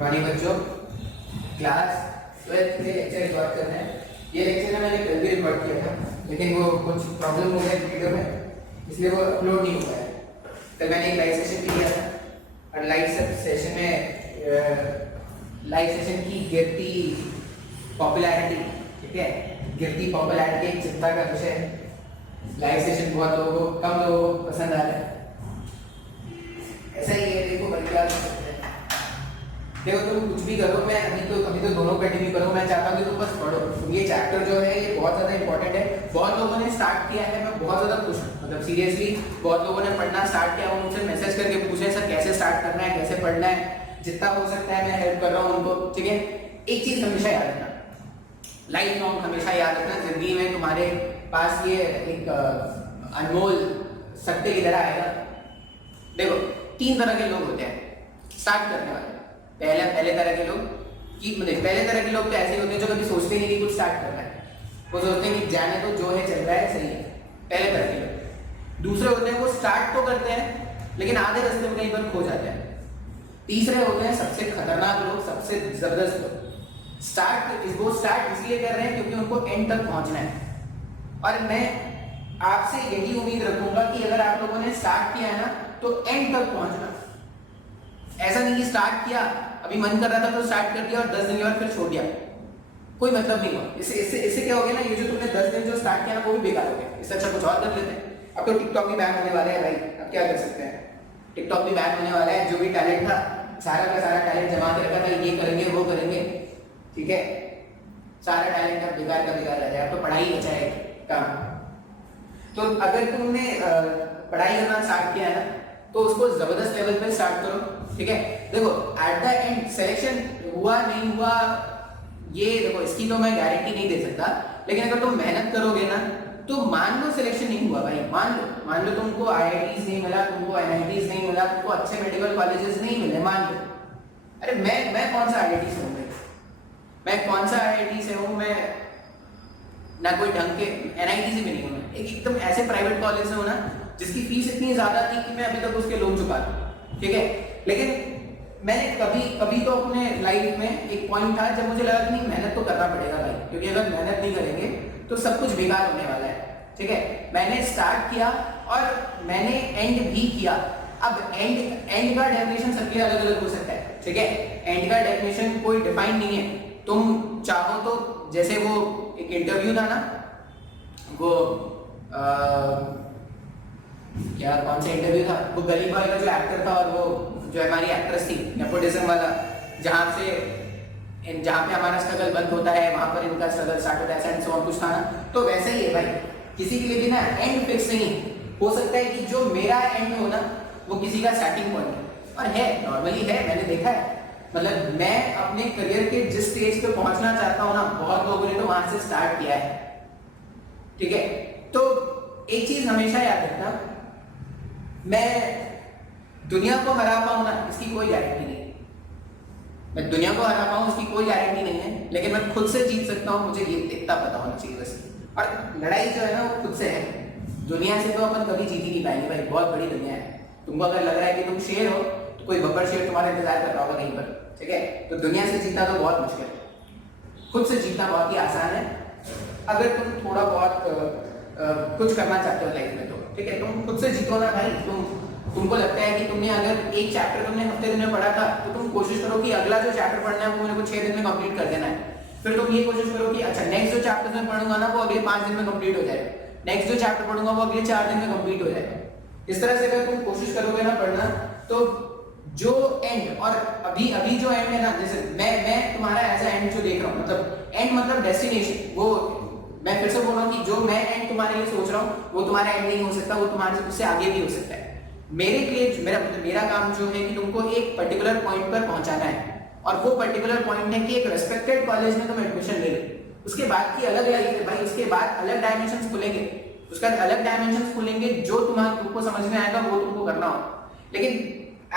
Morning बच्चों, class 12th के lecture record करना है। ये लेक्चर ना मैंने कल भी रिकॉर्ड किया था, लेकिन वो कुछ प्रॉब्लम हो गया वीडियो में, इसलिए वो अपलोड नहीं हो पाया। कल मैंने एक लाइव सेशन भी किया था और लाइव सेशन की गिरती पॉपुलैरिटी, ठीक है, गिरती पॉपुलैरिटी एक चिंता का विषय है। लाइव सेशन बहुत लोगों को, कम लोगों को पसंद आ रहा है। ऐसा ही है, देखो भाई क्या कर सकते हैं। देखो तुम कुछ भी करो, मैं अभी तो दोनों कंटिन्यू करो। मैं चाहता हूँ कि तुम बस पढ़ो। ये चैप्टर जो है ये बहुत ज़्यादा इंपॉर्टेंट है। बहुत लोगों ने स्टार्ट किया है, मैं बहुत ज़्यादा खुश हूँ। मतलब सीरियसली बहुत लोगों ने पढ़ना स्टार्ट किया। वो मुझसे मैसेज करके पूछे सर कैसे स्टार्ट करना है, कैसे पढ़ना है। जितना हो सकता है मैं हेल्प कर रहा हूँ उनको, ठीक है। एक चीज़ हमेशा याद रखना, लाइफ लॉन्ग हमेशा याद रखना, जिंदगी में तुम्हारे पास ये एक अनमोल सत्य की तरह आएगा। देखो 3 तरह के लोग होते हैं स्टार्ट करने वाले। पहले तरह के लोग पहले तरह के लोग तो ऐसे होते हैं जो कभी सोचते नहीं कि कुछ स्टार्ट करना है। वो सोचते हैं कि जाने तो जो है चल रहा है, सही है। पहले तरह के लोग। दूसरे होते हैं वो स्टार्ट तो करते हैं लेकिन आधे रास्ते में कहीं पर खो जाते हैं। तीसरे होते हैं सबसे खतरनाक लोग, सबसे जबरदस्त लोग। वो स्टार्ट इसलिए कर रहे हैं क्योंकि उनको एंड तक पहुंचना है। और मैं आपसे यही उम्मीद रखूंगा कि अगर आप लोगों ने स्टार्ट किया है ना तो एंड तक पहुंचना। ऐसा नहीं कि स्टार्ट किया, अभी मन कर रहा था तो स्टार्ट कर दिया और 10 दिन के बाद फिर छोड़ दिया, कोई मतलब नहीं हुआ। इससे क्या हो गया ना, ये जो तुमने 10 दिन जो स्टार्ट किया ना वो भी बेकार हो गया। इससे अच्छा कुछ और कर लेते हैं। अब तो टिकटॉक भी बैन होने वाला है भाई, अब क्या कर सकते हैं। टिकटॉक भी बैन होने वाला है। जो भी टैलेंट था, सारा का सारा टैलेंट जमा के रखा था, ये करेंगे वो करेंगे, ठीक है, सारा टैलेंट अब बेकार का बेकार रह जाए। अब तो पढ़ाई बचा है काम। तो अगर तुमने पढ़ाई करना स्टार्ट किया है ना तो उसको जबरदस्त लेवल पे स्टार्ट करो, ठीक है। देखो एट द एंड सिलेक्शन हुआ नहीं हुआ, ये देखो इसकी तो मैं गारंटी नहीं दे सकता, लेकिन अगर तुम मेहनत करोगे ना तो मान लो सिलेक्शन नहीं हुआ भाई, मान लो तुमको आईआईटीज नहीं मिला, तुमको एनआईटीज नहीं मिला, तुमको अच्छे मेडिकल कॉलेजेस नहीं मिले, मान लो। अरे मैं कौन सा आईआईटी से हूँ भाई, मैं कौन सा आईआईटी से हूँ, मैं ना कोई ढंग के एनआईटी से भी नहीं हूँ। मैं एकदम ऐसे प्राइवेट कॉलेज से हूँ ना जिसकी फीस इतनी ज्यादा थी कि मैं अभी तक उसके लोन चुका था, ठीक है। लेकिन मैंने कभी तो अपने लाइफ में एक पॉइंट था जब मुझे लगा कि नहीं मेहनत तो करना पड़ेगा भाई, क्योंकि अगर मेहनत नहीं करेंगे तो सब कुछ बेकार होने वाला है, ठीक है। मैंने स्टार्ट किया और मैंने एंड भी किया। अब एंड का डेफिनेशन सबके अलग अलग हो सकता है, ठीक है। एंड का डेफिनेशन कोई डिफाइन नहीं है। तुम चाहो तो, जैसे वो एक इंटरव्यू था ना, वो क्या कौन सा इंटरव्यू था, वो गली बॉय का जो एक्टर था और वो जो हमारी एक्ट्रेस थी नेपोटिज्म वाला, जहाँ पे हमारा स्ट्रगल बंद होता है वहां पर इनका स्ट्रगल स्टार्ट होता है, एंड सो ऑन कुछ था ना। तो वैसे ही है भाई, किसी के लिए भी ना एंड फिक्स नहीं हो सकता है कि जो मेरा एंड हो ना वो किसी का स्टार्टिंग पॉइंट है, और है नॉर्मली है, मैंने देखा है। मतलब मैं अपने करियर के जिस स्टेज पे पहुंचना चाहता हूँ ना, बहुत लोगों ने तो वहां से स्टार्ट किया है, ठीक है। तो एक चीज हमेशा याद रखना, मैं दुनिया को हरा पाऊं ना इसकी कोई गारंटी नहीं है। मैं दुनिया को हरा पाऊं इसकी कोई गारंटी नहीं है, लेकिन मैं खुद से जीत सकता हूं, मुझे ये इतना पता होना चाहिए बस। और लड़ाई जो है ना वो खुद से है। दुनिया से तो अपन कभी जीत ही नहीं पाएंगे भाई, बहुत बड़ी दुनिया है। तुमको अगर लग रहा है कि तुम शेर हो तो कोई बब्बर शेर तुम्हारा इंतजार कर रहा होगा कहीं पर, ठीक है। तो दुनिया से जीतना तो बहुत मुश्किल है, खुद से जीतना बहुत ही आसान है। अगर तुम थोड़ा बहुत कुछ करना चाहते हो लाइफ में तो, ठीक है, तुम खुद से जीतो ना भाई। तुमको लगता है कि तुमने अगर एक चैप्टर तुमने हफ्ते दिन में पढ़ा था तो तुम कोशिश करो कि अगला जो चैप्टर पढ़ना है वो मेरे को 6 दिन में कंप्लीट कर देना है। फिर तुम ये कोशिश करो कि अच्छा नेक्स्ट जो चैप्टर मैं पढ़ूंगा ना वो अगले 5 दिन में कंप्लीट हो जाए, नेक्स्ट जो चैप्टर पढ़ूंगा वो अगले 4 दिन में कंप्लीट हो जाए। इस तरह से अगर तुम कोशिश करोगे ना पढ़ना, तो जो एंड, और अभी जो एंड है ना, जैसे मैं तुम्हारा ऐसा एंड जो देख रहा हूँ, मतलब एंड मतलब डेस्टिनेशन, वो मैं फिर से बोल रहा हूँ कि जो मैं एंड तुम्हारे लिए सोच रहा हूँ वो तुम्हारा एंड नहीं हो सकता, वो तुम्हारे उससे आगे भी हो सकता है। मेरे लिए मेरा काम जो है कि तुमको एक पर्टिकुलर पॉइंट पर पहुंचाना है, और वो पर्टिकुलर पॉइंट है कि एक रेस्पेक्टेड कॉलेज में तुम एडमिशन ले लो। उसके बाद की अलग लाइफ है भाई, उसके बाद अलग डायमेंशंस खुलेंगे, उसके बाद अलग डायमेंशंस खुलेंगे, जो तुमको समझ में आएगा वो तुमको करना हो। लेकिन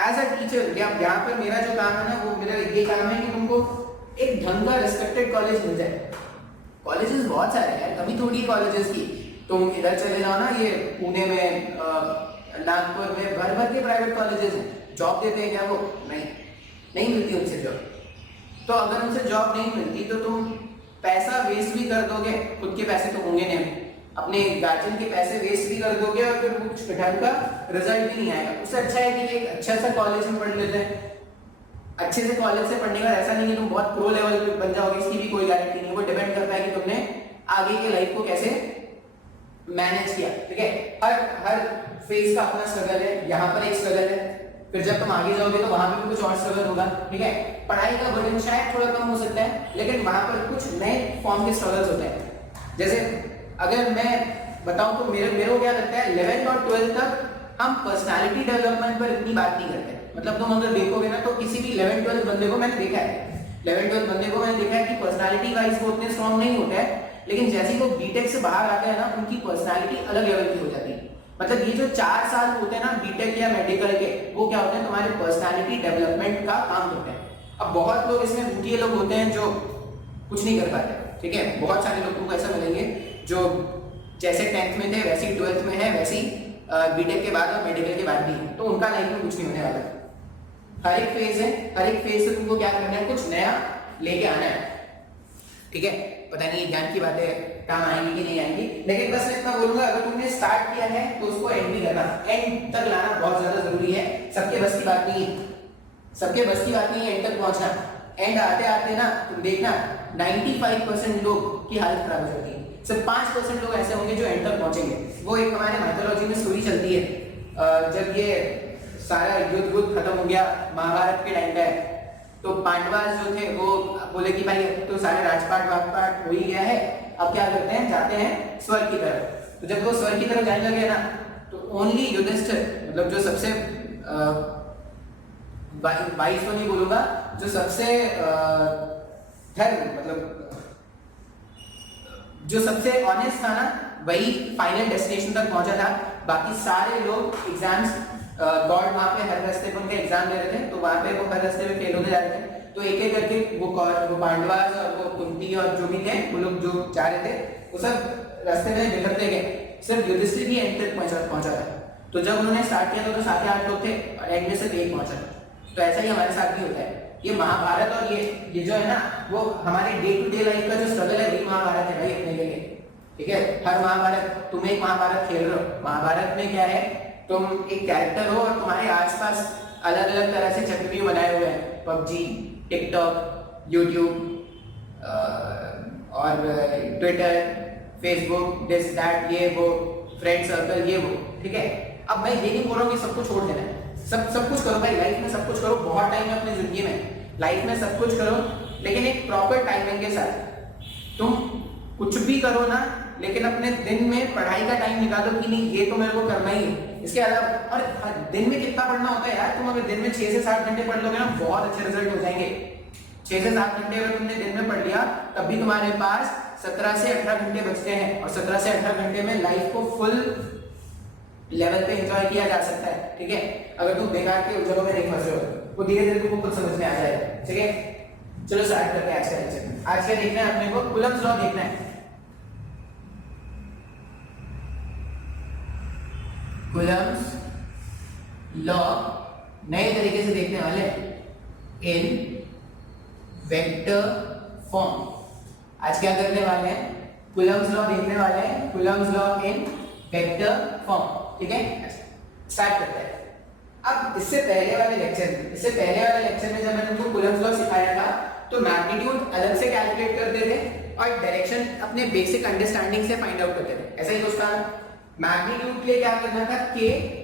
एज अ टीचर यहाँ पर मेरा जो काम है ना, वो मेरा ये काम है कि तुमको एक ढंग का रेस्पेक्टेड कॉलेज मिल जाए। कॉलेजेस बहुत सारे हैं, कभी थोड़ी कॉलेजेस की। तुम इधर चले जाओ ना, ये पुणे में, नागपुर में भर भर के प्राइवेट कॉलेजेस हैं। जॉब देते हैं क्या वो? नहीं मिलती उनसे जॉब। तो अगर उनसे जॉब नहीं मिलती तो तुम पैसा वेस्ट भी कर दोगे, खुद के पैसे तो होंगे नहीं, अपने गार्जियन के पैसे वेस्ट भी कर दोगे और फिर कुछ ढंग का रिजल्ट भी नहीं आएगा। उससे अच्छा है कि एक अच्छा सा कॉलेज में पढ़ लेते हैं। अच्छे से कॉलेज से पढ़ने का ऐसा नहीं कि तुम बहुत प्रो लेवल पे बन जाओगे, इसकी भी कोई गारंटी नहीं। वो डिपेंड करता है कि तुमने आगे की लाइफ को कैसे मैनेज किया, ठीक है। हर फेज का अपना स्ट्रगल है, यहाँ पर एक स्ट्रगल है, फिर जब तुम आगे जाओगे तो वहां पे भी कुछ और स्ट्रगल होगा, ठीक है। पढ़ाई का बर्डन शायद थोड़ा कम हो सकता है, लेकिन वहां पर कुछ नए फॉर्म के स्ट्रगल्स होते हैं। जैसे अगर मैं बताऊं तो मेरे को क्या लगता है, 11th और 12th तक हम पर्सनालिटी डेवलपमेंट पर इतनी बात नहीं करते। मतलब तुम अगर देखोगे ना तो किसी भी 11th 12th बंदे को मैंने देखा है, 11th 12th बंदे को मैंने देखा है कि पर्सनालिटी वाइज वो उतने स्ट्रांग नहीं होते हैं, लेकिन जैसे ही वो बीटेक से बाहर आते हैं ना, उनकी पर्सनालिटी अलग लेवल की हो जाती है। मतलब ये जो 4 साल होते हैं ना बीटेक या मेडिकल के, वो क्या होते हैं, तुम्हारे पर्सनालिटी डेवलपमेंट का काम करते हैं। अब बहुत लोग इसमें भूतिए लोग होते हैं जो कुछ नहीं कर पाते, ठीक है। बहुत सारे लोग तुमको ऐसा मिलेंगे जो जैसे 10th में थे वैसे ही 12th में है, वैसे ही बीटेक के बाद और मेडिकल के बाद भी है, तो उनका लाइफ में कुछ नहीं होने वाला। हर एक फेज है, हर एक फेज से तुमको क्या करना है, कुछ नया लेके आना है, ठीक है। पता नहीं ज्ञान की बातें काम आएंगी कि नहीं आएंगी, लेकिन बस मैं इतना बोलूंगा, अगर तुमने स्टार्ट किया है तो उसको एंड भी करना, एंड तक लाना बहुत ज्यादा जरूरी है। सबके बस की बात नहीं है, सबके बस की बात नहीं है एंड तक पहुंचना। एंड आते आते ना तुम देखना 95% लोग की हालत खराब हो जाती है, सिर्फ 5% लोग ऐसे होंगे जो एंड तक पहुंचेंगे। वो एक हमारे माइथोलॉजी में स्टोरी चलती है, जब ये सारा युद्ध खत्म हो गया महाभारत के टाइम पे, तो पांडवास जो थे वो बोले कि भाई तो सारे राजपाट वाजपाट हो ही गया है, अब क्या करते हैं, जाते हैं स्वर्ग की तरफ। तो जब वो स्वर्ग की तरफ जाने लगे ना, तो ओनली युधिष्ठिर, मतलब जो सबसे बाईस तो नहीं बोलूंगा, जो सबसे धर्म मतलब जो सबसे ऑनेस्ट था ना, वही फाइनल डेस्टिनेशन तक पहुंचा था। बाकी सारे लोग एग्जाम्स, गॉड वहां पे हर रास्ते पे उनके एग्जाम दे रहे थे, तो वहां पे वो हर रास्ते में फेल होते जा रहे थे। तो एक एक करके वो पांडवास और वो कुंती और जो भी थे, वो लोग जो जा रहे थे, वो सब रास्ते में बिखरते गए। सिर्फ युधिष्ठिर ही एंड तक पहुंचा था। तो जब उन्होंने स्टार्ट किया तो 7 या 8 लोग थे और एंड में सिर्फ एक पहुंचा। तो ऐसा ही हमारे साथ भी होता है। ये महाभारत और ये जो है ना, वो हमारे डे टू डे लाइफ का जो स्ट्रगल है वही महाभारत है भाई अपने के लिए, ठीक है। हर महाभारत, तुम एक महाभारत खेल रहे हो, महाभारत में क्या है, तुम एक कैरेक्टर हो और तुम्हारे आसपास अलग अलग तरह से चक्रव्यूह बनाए हुए हैं, पबजी, टिकटॉक, यूट्यूब और ट्विटर, फेसबुक, दिस दैट, ये वो, फ्रेंड सर्कल, ये वो, ठीक है। अब मैं ये नहीं बोल रहा हूँ कि सब कुछ छोड़ देना है, सब कुछ करो भाई, लाइफ में सब कुछ करो, बहुत टाइम है अपनी जिंदगी में, लाइफ में सब कुछ करो, लेकिन एक प्रॉपर टाइमिंग के साथ। तुम कुछ भी करो ना, लेकिन अपने दिन में पढ़ाई का टाइम निकालो कि नहीं ये तो मेरे को करना ही है। इसके अलावा और दिन में कितना पढ़ना होता है यार, तुम अगर दिन में 6 से 7 घंटे पढ़ लोगे ना, बहुत अच्छे रिजल्ट हो जाएंगे। 6 से 7 घंटे अगर तुमने दिन में पढ़ लिया, तब भी तुम्हारे पास 17 से 18 घंटे बचते हैं, और 17 से 18 घंटे में लाइफ को फुल लेवल पे एंजॉय किया जा सकता है, ठीक है। अगर तुम बेकार के जगह में नहीं फंसे हो, तो धीरे धीरे तुमको कुछ समझ में आ जाएगा, ठीक है। चलो स्टार्ट करते हैं आज का लेक्चर। आज क्या देखना है अपने को, कूलम्ब्स लॉ देखना है। कूलम्ब्स लॉ नए तरीके से देखने वाले इन वेक्टर फॉर्म। आज क्या करने वाले हैं, कूलम्ब्स लॉ देखने वाले हैं, Coulomb's law in vector form, ठीक है। स्टार्ट करते हैं। अब इससे पहले वाले लेक्चर में जब मैंने तुमको कूलम्ब्स लॉ सिखाया था, तो मैग्नीट्यूड अलग से कैलकुलेट करते थे और डायरेक्शन अपने बेसिक अंडरस्टैंडिंग से फाइंड आउट करते थे। ऐसा ही उसका मैग्नीट्यूड के लिए क्या करना था, k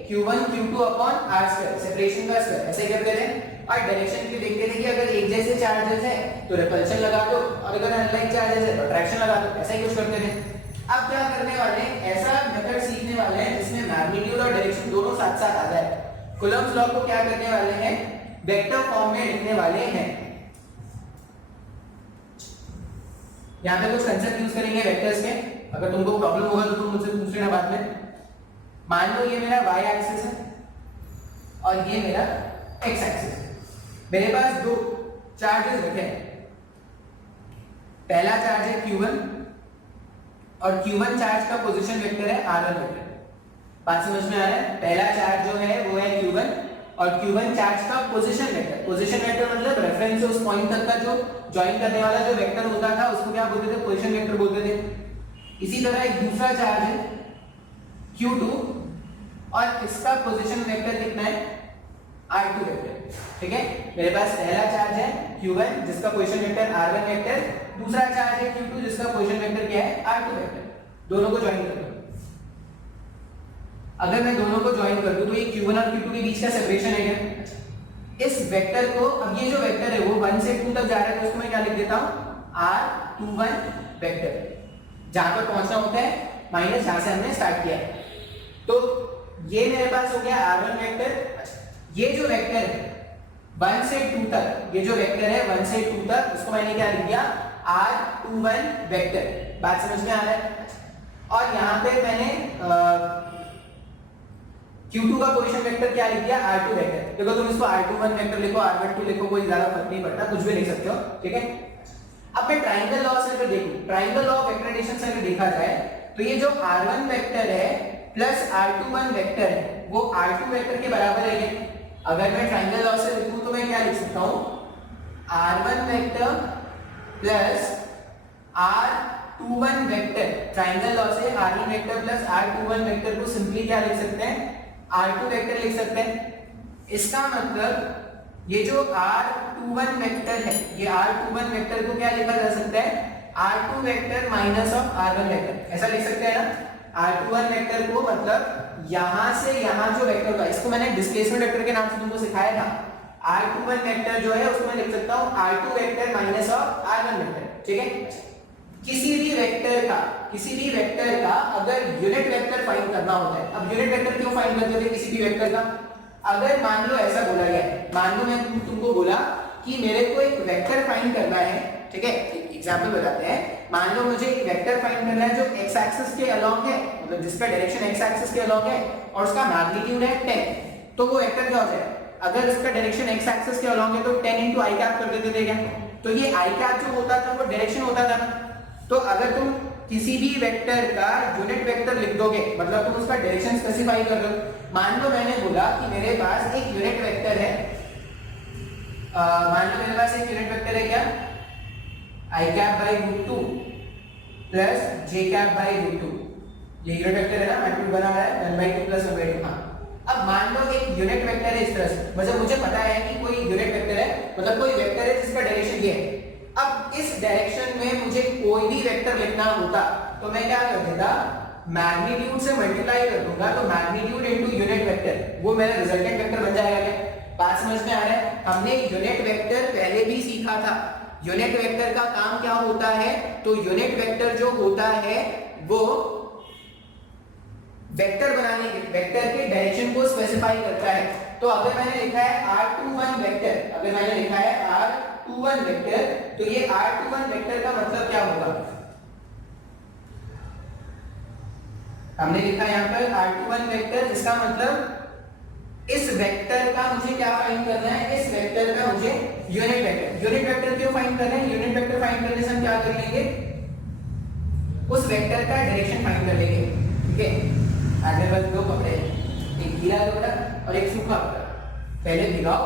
q1 q2 upon r square, separation का स्क्वायर, ऐसे करते थे। और डायरेक्शन के लिए देखते थे कि अगर एक जैसे चार्जेस है तो रिपल्शन लगा दो, और अगर अनलाइक चार्जेस है तो अट्रैक्शन लगा दो, ऐसा ही कुछ करते थे। अब क्या करने वाले हैं, ऐसा मेथड सीखने वाले हैं जिसमें मैग्नीट्यूड और डायरेक्शन दोनों साथ साथ आ जाए। कूलम्ब्स लॉ को क्या करने वाले हैं, वेक्टर फॉर्म में लिखने वाले हैं। यहां पे कुछ कंसेप्ट यूज करेंगे वेक्टर्स के, अगर तुमको प्रॉब्लम होगा तो तुम मुझसे पूछ लेना बाद में। मान लो ये मेरा y एक्सिस है और ये मेरा x एक्सिस है। मेरे पास दो चार्जेस रखे हैं, पहला चार्ज है q1 और q1 चार्ज का पोजीशन वेक्टर है r1 वेक्टर। बात समझ में आ रहा है, पहला चार्ज जो है वो है q1 और q1 चार्ज का पोजीशन वेक्टर। पोजीशन वेक्टर मतलब रेफरेंस से उस पॉइंट तक का जो ज्वाइन करने वाला जो वेक्टर होता था उसको क्या बोलते थे, पोजीशन वेक्टर बोलते थे। इसी तरह एक दूसरा चार्ज है q2 और इसका पोजीशन वेक्टर कितना है, r2 वेक्टर। ठीक है, मेरे पास पहला चार्ज है q1 जिसका पोजीशन वेक्टर r1 वेक्टर, दूसरा चार्ज है q2 जिसका पोजीशन वेक्टर क्या है, r2 वेक्टर। दोनों को ज्वाइन कर दो। अगर मैं दोनों को ज्वाइन कर दूं तो ये q1 और q2 के बीच का सेपरेशन है क्या। इस वेक्टर को, अब ये जो वेक्टर है वो 1 से 2 तक जा रहा है तो उसको मैं क्या लिख देता हूं, r21 वेक्टर। जहां पर पहुंचना होता है माइनस जहां से हमने स्टार्ट किया। तो ये मेरे पास हो गया r1 वेक्टर। ये जो वेक्टर है 1 से 2 तक, ये जो वेक्टर है 1 से 2 तक, उसको मैंने क्या लिख दिया, r21 वेक्टर। बात समझ में आ रहा है। और यहां पे मैंने q2 का पोजीशन वेक्टर क्या लिख दिया, r2 वेक्टर। देखो तुम इसको r21 वेक्टर लिखो, r12 लिखो, कोई ज्यादा फर्क नहीं पड़ता, कुछ भी लिख सकते हो। ठीक है, अब मैं ट्रायंगल लॉ से अगर देखूं, triangle law of vector addition से अगर देखा जाए तो ये जो r1 वेक्टर है प्लस r21 वेक्टर है वो r2 वेक्टर के बराबर है क्या। अगर मैं ट्रायंगल लॉ से लिखूं तो मैं क्या लिख सकता हूं, r1 vector plus r21 vector. Triangle law से r1 vector plus r21 vector को सिंपली क्या लिख सकते हैं, r2 वेक्टर लिख सकते हैं। इसका मतलब ये जो r21 वेक्टर है, ये r21 वेक्टर को क्या लिखा जा सकता है, r2 vector minus of r1 vector, ऐसा लिख सकते हैं ना। r21 वेक्टर को मतलब यहां से यहां जो वेक्टर होगा, इसको मैंने डिस्प्लेसमेंट वेक्टर के नाम से तुमको सिखाया था। r21 वेक्टर जो है उसको मैं लिख सकता हूं r2 vector minus of r1 vector. ठीक है, किसी भी वेक्टर का अगर यूनिट वेक्टर फाइंड करना होता है। अब यूनिट वेक्टर क्यों फाइंड करते थे किसी भी वेक्टर का, अगर मान लो ऐसा बोला गया है, मान लो मैं तुमको बोला कि मेरे को एक वेक्टर फाइंड करना है। ठीक है, एक एग्जांपल बताते हैं। मान लो मुझे एक वेक्टर फाइंड करना है जो x एक्सिस के अलोंग है, मतलब जिसका डायरेक्शन x एक्सिस के अलोंग है और उसका मैग्नीट्यूड है 10, तो वो वेक्टर क्या हो जाए, अगर इसका डायरेक्शन x एक्सिस के अलोंग है तो 10 * i कैप कर देते थे क्या। तो ये i कैप जो होता था वो डायरेक्शन होता था ना। तो अगर तुम किसी भी वेक्टर का यूनिट वेक्टर लिख दोगे मतलब तुम उसका डायरेक्शन स्पेसिफाई कर रहे हो। मान लो मैंने बोला कि मेरे पास एक यूनिट वेक्टर है, मान लो मेरे पास एक यूनिट वेक्टर है क्या, i cap by √2 plus j cap by √2। ये यूनिट वेक्टर है ना, मैग्नीट्यूड बना रहा है 1/2 प्लस 1/2। हां, अब मान लो एक यूनिट वेक्टर है इस तरह से, मतलब मुझे पता है कि कोई यूनिट वेक्टर है, मतलब कोई वेक्टर है जिसका डायरेक्शन ये है। अब इस डायरेक्शन में मुझे कोई भी वेक्टर लिखना होता तो मैं क्या कर देता, मैग्नीट्यूड से मल्टीप्लाई कर दूंगा, तो मैग्नीट्यूड इनटू यूनिट वेक्टर वो मेरा रिजल्टेंट वेक्टर बन जाएगा क्या। बात समझ में आ रहा है। हमने यूनिट वेक्टर पहले भी सीखा था। यूनिट वेक्टर का काम क्या होता है, तो यूनिट वेक्टर जो होता है वो वेक्टर बनाने के, वेक्टर के डायरेक्शन को स्पेसिफाई करता है। तो अगर मैंने लिखा है r21 वेक्टर, अगर मैंने लिखा है r21 वेक्टर, तो ये r21 वेक्टर का मतलब क्या होगा, हमने लिखा है यहां पर r21 वेक्टर, इसका मतलब इस वेक्टर का मुझे क्या फाइंड करना है, इस वेक्टर का मुझे यूनिट वेक्टर। यूनिट वेक्टर क्यों फाइंड कर रहे हैं, यूनिट वेक्टर फाइंड करने से हम क्या कर लेंगे, उस वेक्टर का डायरेक्शन फाइंड कर लेंगे। ठीक है, आगे बस दो कपड़े, एक गीला कपड़ा और एक सूखा कपड़ा, पहले भिगाओ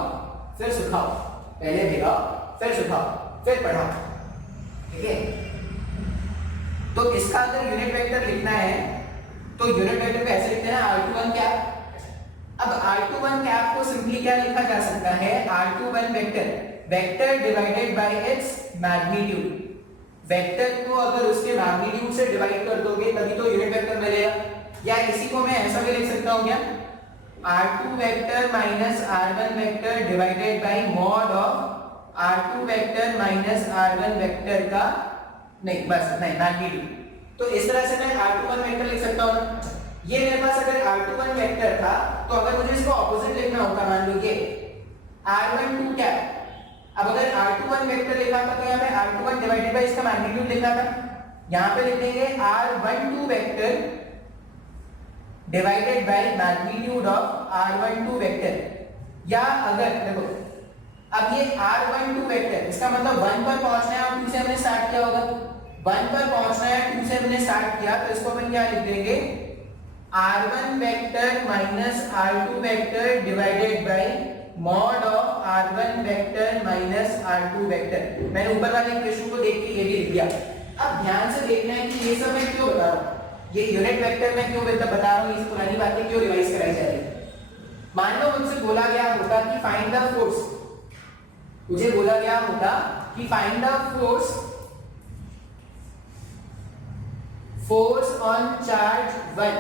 फिर सुखाओ, पहले भिगाओ फिर सुखाओ फिर पढ़ाओ। ठीक है, तो इसका अगर यूनिट वेक्टर लिखना है तो यूनिट वेक्टर को ऐसे लिखते हैं r21 कैप। अब r21 कैप को सिंपली क्या लिखा जा सकता है, r21 vector, vector divided by its magnitude. Vector को अगर उसके मैग्नीट्यूड से डिवाइड कर दोगे तभी तो यूनिट वेक्टर मिलेगा। या इसी को मैं ऐसा भी लिख सकता हूं क्या, r2 vector minus r1 vector divided by mod of r2 vector minus r1 vector का, नहीं बस नहीं, मैग्नीट्यूड। तो इस तरह से मैं r21 वेक्टर लिख सकता हूं। ये मेरे पास अगर r21 वेक्टर था तो अगर मुझे इसको ऑपोजिट लिखना होता, मान लीजिए r12 क्या, अब अगर r21 वेक्टर लिखा था तो यहाँ पे r21 डिवाइडेड बाय इसका मैग्नीट्यूड लिखा था, यहाँ पे लिख देंगे r12 vector divided by magnitude of r12 vector. या अगर देखो अब ये r12 वेक्टर, इसका मतलब 1 पर पहुंचना है और 2 से हमने स्टार्ट किया होगा, 1 पर पहुंचना है 2 से हमने स्टार्ट किया, तो इसको अपन क्या लिख देंगे r1 vector minus r2 vector divided by mod of r1 vector minus r2 vector. मैंने ऊपर वाले इक्वेशन को देख के ये भी लिख दिया। अब ध्यान से देखना है कि ये सब मैं क्यों बता रहा हूँ, ये यूनिट वेक्टर में क्यों बता रहा हूँ, ये पुरानी बातें क्यों रिवाइज कराई जा रही है। मान लो मुझसे बोला गया होता कि फाइंड द फोर्स, मुझे बोला गया होता कि find the force on charge 1,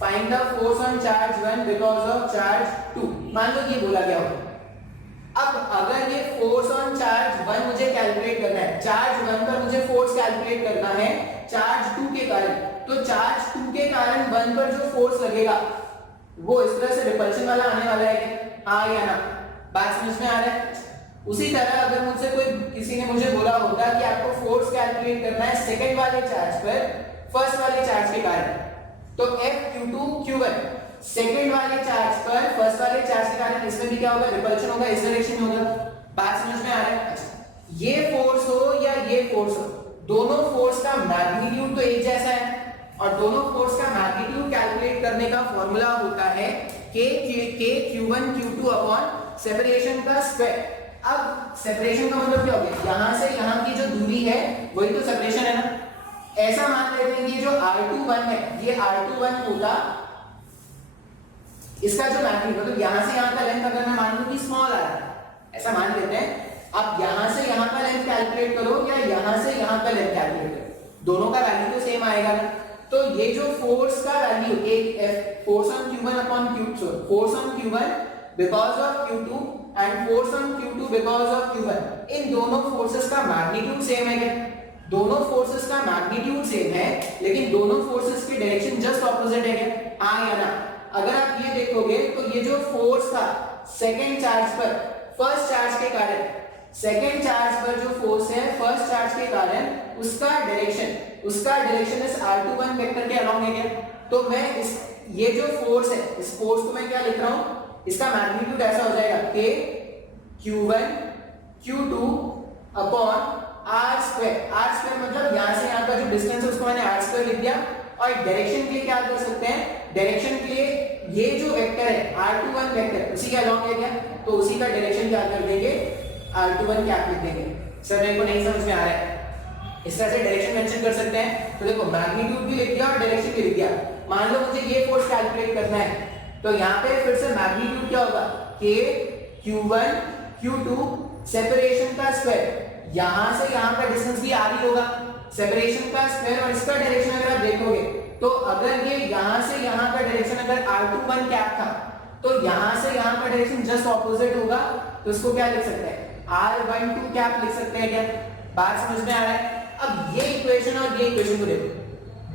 find the force on charge 1 because of charge 2, मान लो ये बोला गया होता। अब अगर ये फोर्स ऑन चार्ज 1 मुझे कैलकुलेट करना है, चार्ज 1 पर मुझे फोर्स कैलकुलेट करना है चार्ज 2 के कारण, तो चार्ज 2 के कारण 1 पर जो फोर्स लगेगा वो इस तरह से रिपल्शन वाला आने वाला है क्या, हाँ या ना, बात समझ में आ रहा है। उसी तरह अगर मुझसे कोई किसी ने मुझे बोला होता कि आपको फोर्स कैलकुलेट करना है सेकंड वाले चार्ज पर फर्स्ट वाले चार्ज के कारण, तो F(Q2 Q1) सेकंड वाले चार्ज पर फर्स्ट वाले चार्ज के कारण इसमें भी क्या होगा, रिपल्शन होगा, इस डायरेक्शन में होगा। बात समझ में आ रहा है। अच्छा, ये फोर्स हो या ये फोर्स हो, दोनों फोर्स का मैग्नीट्यूड तो एक जैसा है और दोनों फोर्स का मैग्नीट्यूड कैलकुलेट करने का फॉर्मूला होता है K(Q1 Q2) अपॉन सेपरेशन का स्क्वायर। अब सेपरेशन का मतलब क्या हो गया, यहां से यहां की जो दूरी है वही तो सेपरेशन है ना। ऐसा मान लेते हैं कि जो R21 है ये R21 होगा, इसका जो मैग्नीट्यूड मतलब यहां से यहां का लेंथ अगर मैं मान लूं कि स्मॉल आ रहा है, ऐसा मान लेते हैं। अब यहां से यहां का लेंथ कैलकुलेट करो या यहां से यहां का लेंथ कैलकुलेट करो, दोनों का वैल्यू तो सेम आएगा ना। तो ये जो फोर्स का वैल्यू एक force on Q1 upon Q2, force on Q1 because of Q2 and force on Q2 because of Q1, इन दोनों फोर्सेस का मैग्नीट्यूड सेम है क्या, दोनों फोर्सेस का मैग्नीट्यूड सेम है लेकिन दोनों फोर्सेस की डायरेक्शन जस्ट ऑपोजिट है क्या, हाँ या ना। अगर आप ये देखोगे तो ये जो फोर्स था सेकंड चार्ज पर फर्स्ट चार्ज के कारण, सेकंड चार्ज पर जो फोर्स है फर्स्ट चार्ज के कारण उसका डायरेक्शन इस R21 वेक्टर के अलोंग है क्या। तो मैं इस ये जो फोर्स है इस फोर्स को मैं क्या लिख रहा हूं, इसका मैग्नीट्यूड ऐसा हो जाएगा K(Q1 Q2) अपॉन R² मतलब यहां से यहां का जो डिस्टेंस है उसको मैंने R² लिख दिया। और डायरेक्शन के लिए क्या कर सकते हैं, डायरेक्शन के लिए ये जो वेक्टर है R21 वेक्टर उसी के अलोंग है क्या, तो उसी का डायरेक्शन क्या कर देंगे, R21 कैप लिख देंगे। सर मेरे को नहीं समझ में आ रहा है, इस तरह से डायरेक्शन मेंशन कर सकते हैं। तो देखो मैग्नीट्यूड भी लिख दिया और डायरेक्शन भी लिख दिया। मान लो मुझे ये फोर्स कैलकुलेट करना है तो यहाँ पे फिर से मैग्नीट्यूड क्या होगा, K(Q1 Q2) सेपरेशन का स्क्वायर, यहां से यहां का डिस्टेंस भी R ही होगा, सेपरेशन का स्क्वायर और इसका डायरेक्शन अगर आप देखोगे तो अगर ये यहां से यहां का डायरेक्शन अगर R21 कैप था तो यहां से यहां का डायरेक्शन जस्ट ऑपोजिट होगा, तो इसको क्या लिख सकते हैं, R12 कैप लिख सकते हैं क्या। बात समझ में आ रहा है। अब ये इक्वेशन और ये इक्वेशन को देखो,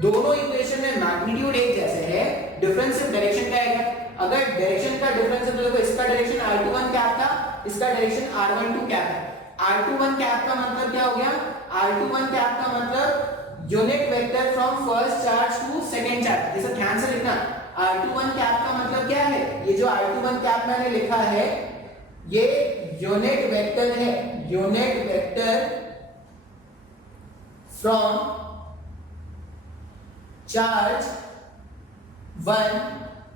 दोनों इक्वेशन में मैग्नीट्यूड एक जैसे है, डिफरेंस सिर्फ डायरेक्शन का है। अगर डायरेक्शन का डिफरेंस है तो देखो इसका डायरेक्शन R21 कैप था, इसका डायरेक्शन R12 कैप है। R21 कैप का मतलब क्या हो गया, R21 कैप का मतलब unit vector from first charge to second charge. जैसे ध्यान से लिखना, R21 कैप का मतलब क्या है, ये जो R21 कैप मैंने लिखा है ये यूनिट वेक्टर है, unit vector from charge 1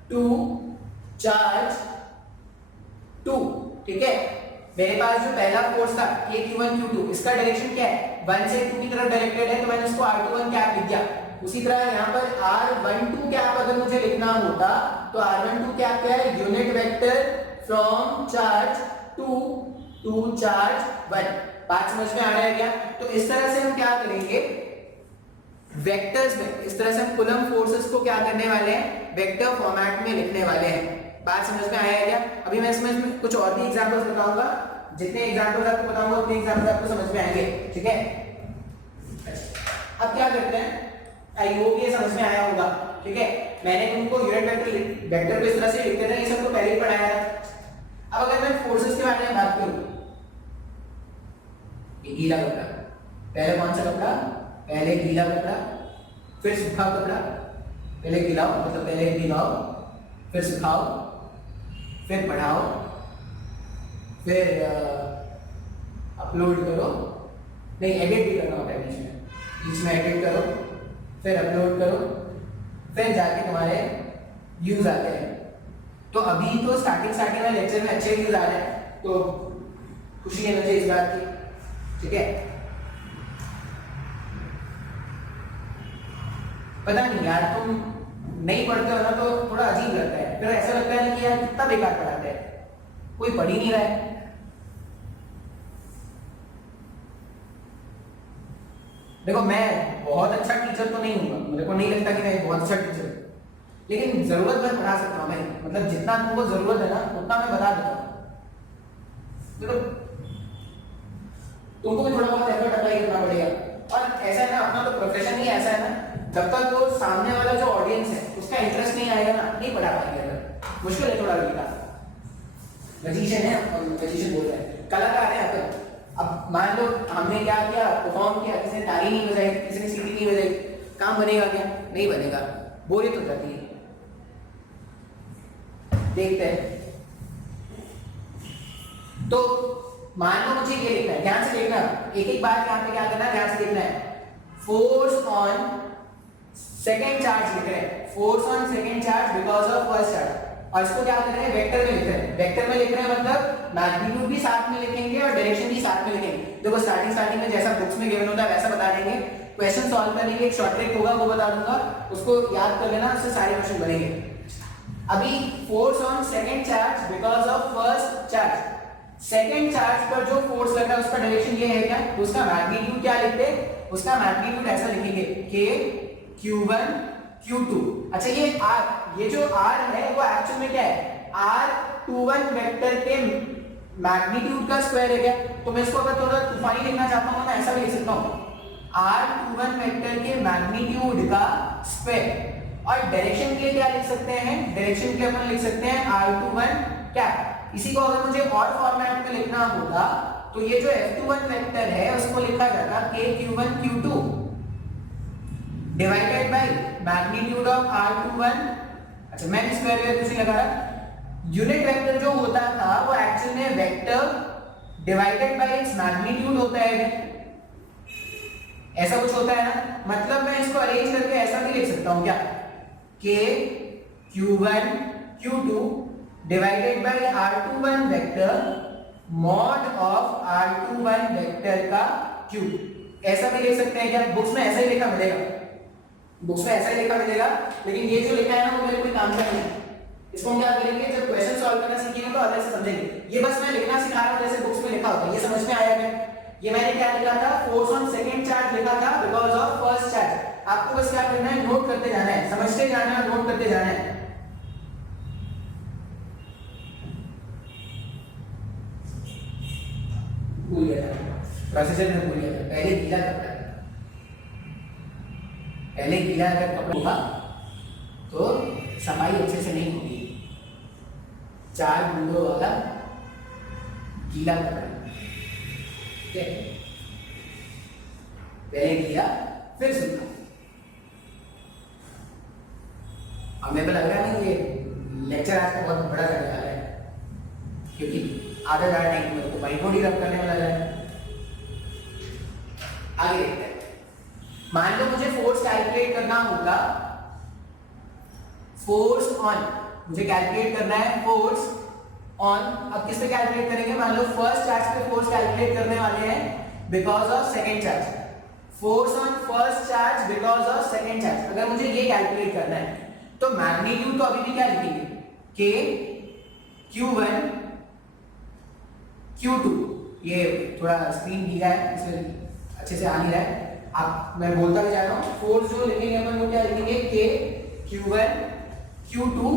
to charge 2। ठीक है, मेरे पास जो पहला फोर्स था K(Q1 Q2), इसका डायरेक्शन क्या है, 1 से 2 की तरफ डायरेक्टेड है, तो मैंने इसको R21 कैप लिख दिया। उसी तरह यहाँ पर R12 कैप अगर मुझे लिखना होता तो R12 कैप क्या है, unit vector from charge 2 to charge 1। बात समझ में आ रहा है क्या। तो इस तरह से हम क्या करेंगे, वेक्टर्स में इस तरह से हम कूलम्ब फोर्सेस को क्या करने वाले हैं, वेक्टर फॉर्मेट में लिखने वाले हैं। बात समझ में आया है क्या। अभी मैं इसमें कुछ और भी एग्जांपल्स बताऊंगा, जितने एग्जांपल्स आपको बताऊंगा उतने एग्जांपल्स आपको समझ में आएंगे। ठीक है, अब क्या करते हैं, आई होप ये समझ में आया होगा। ठीक है, मैंने तुमको यूनिट वेक्टर को इस तरह से लिखते थे, ये सब तो पहले ही पढ़ाया था। अब अगर मैं फोर्सेस के बारे में बात करूं, ये गीला कपड़ा, पहले कौन सा कपड़ा, पहले गीला कपड़ा फिर सूखा कपड़ा, पहले गिलाओ मतलब पहले गिलाओ फिर सुखाओ फिर पढ़ाओ फिर अपलोड करो, नहीं एडिट भी करना होता है बीच में एडिट करो फिर अपलोड करो, फिर जाके तुम्हारे व्यूज आते हैं। तो अभी तो स्टार्टिंग में लेक्चर में अच्छे व्यूज आ रहे हैं, तो खुशी है मुझे इस बात की, ठीक है। पता नहीं यार, तुम नहीं पढ़ते हो ना तो थोड़ा अजीब लगता है, फिर ऐसा लगता है कि यार कितना बेकार पढ़ाते हैं, कोई पढ़ ही नहीं रहा है। देखो मैं बहुत अच्छा टीचर तो नहीं हूँ, मेरे को नहीं लगता कि मैं बहुत अच्छा टीचर हूँ, लेकिन जरूरत मैं पढ़ा सकता हूँ भाई, मतलब जितना तुमको जरूरत है ना उतना मैं बता देता हूँ। देखो तुमको भी थोड़ा बहुत एफर्ट अप्लाई करना पड़ेगा, और ऐसा है ना, अपना तो प्रोफेशन ही ऐसा है ना, जब तक वो सामने वाला जो ऑडियंस है उसका इंटरेस्ट नहीं आएगा ना, नहीं पढ़ा पाएंगे। मुश्किल है थोड़ा लिखा, मैजिशियन है और मैजिशियन बोल रहे हैं, कलाकार है अपन। अब मान लो हमने क्या किया, परफॉर्म किया, किसी ने ताली नहीं बजाई, किसी ने सीटी नहीं बजाई, काम बनेगा क्या? नहीं बनेगा, बोरियत हो जाती है। देखते हैं, तो मान लो मुझे ये लिखना है, ध्यान से देखना, एक एक बार यहाँ पे क्या करना है, ध्यान से देखना है। फोर्स ऑन सेकेंड चार्ज लिख रहे हैं, force on second charge because of first charge, और इसको क्या कर रहे हैं, वेक्टर में लिख रहे हैं। वेक्टर में लिख रहे हैं मतलब मैग्नीट्यूड भी साथ में लिखेंगे और डायरेक्शन भी साथ में लिखेंगे। देखो स्टार्टिंग में जैसा बुक्स में गिवन होता है वैसा बता देंगे, क्वेश्चन सॉल्व करने के एक शॉर्ट ट्रिक होगा वो बता दूंगा, उसको याद कर लेना, उससे सारे क्वेश्चन बनेंगे। अभी force on second charge because of first charge, second charge पर जो फोर्स लग रहा है उसका डायरेक्शन ये है क्या, तो उसका मैग्नीट्यूड क्या लिखते हैं, उसका मैग्नीट्यूड ऐसा लिखेंगे k q1 q2। अच्छा ये r, ये जो r है वो एक्चुअल में क्या है, r21 वेक्टर के मैग्नीट्यूड का स्क्वायर है क्या। तो मैं इसको अगर थोड़ा तूफानी लिखना चाहता हूं मैं ऐसा भी लिख सकता हूं, r21 वेक्टर के मैग्नीट्यूड का स्क्वायर। और डायरेक्शन के लिए क्या लिख सकते हैं, डायरेक्शन के लिए अपन लिख सकते हैं r21 क्या। इसी को अगर मुझे और फॉर्मेट में लिखना होगा तो ये जो f21 वेक्टर है उसको लिखा जाता k q1 q2 divided by magnitude of r21। अच्छा मैं स्क्वायर वेक्टर से लगा रहा, यूनिट वेक्टर जो होता था वो एक्चुअल में vector divided by its magnitude होता है, ऐसा कुछ होता है ना। मतलब मैं इसको अरेंज करके ऐसा भी लिख सकता हूं क्या, k q1 q2 divided by r21 vector mod of r21 vector का क्यूब, ऐसा भी लिख सकते हैं क्या। बुक्स में ऐसा ही लिखा मिलेगा, बुक्स में ऐसा ही लिखा मिलेगा, लेकिन ये जो लिखा है ना वो मेरे कोई काम का नहीं है। इसको हम क्या करेंगे, जब क्वेश्चन सॉल्व करना सीखेंगे तो अलग से समझेंगे। ये बस मैं लिखना सिखा रहा हूं जैसे बुक्स में लिखा होता है, ये समझ में आया क्या। ये मैंने क्या लिखा था, फोर्स ऑन सेकंड चार्ज लिखा था बिकॉज ऑफ फर्स्ट चार्ज। आपको बस क्या करना है, नोट करते जाना है, समझते जाना है और नोट करते जाना है। भूल गया प्रोसीजर में, भूल गया, पहले गीला कपड़ा, पहले गीला अगर कपड़ा होगा तो सफाई अच्छे से नहीं होगी। 4 बूंदों वाला गीला कपड़ा, ठीक है, पहले गीला फिर सूखा। अब मेरे को लग रहा है ना ये लेक्चर आज का बहुत बड़ा करने वाला है, क्योंकि आधा ज़्यादा नहीं, मेरे को व्हाइट बोर्ड ही रब करने वाला है। आगे देखते हैं, मान लो मुझे फोर्स कैलकुलेट करना होगा, फोर्स ऑन मुझे कैलकुलेट करना है, फोर्स ऑन। अब किस पे कैलकुलेट करेंगे, मान लो फर्स्ट चार्ज पे फोर्स कैलकुलेट करने वाले हैं because of second charge, force on first charge because of second charge. अगर मुझे ये कैलकुलेट करना है तो मैग्नीट्यूड तो अभी भी क्या लिखेंगे, k q1 q2। ये थोड़ा स्क्रीन गीला है इसलिए अच्छे से आ नहीं रहा है, आप मैं बोलता भी जा रहा हूं। फोर्स जो लिखेंगे अपन वो क्या लिखेंगे, k q1 q2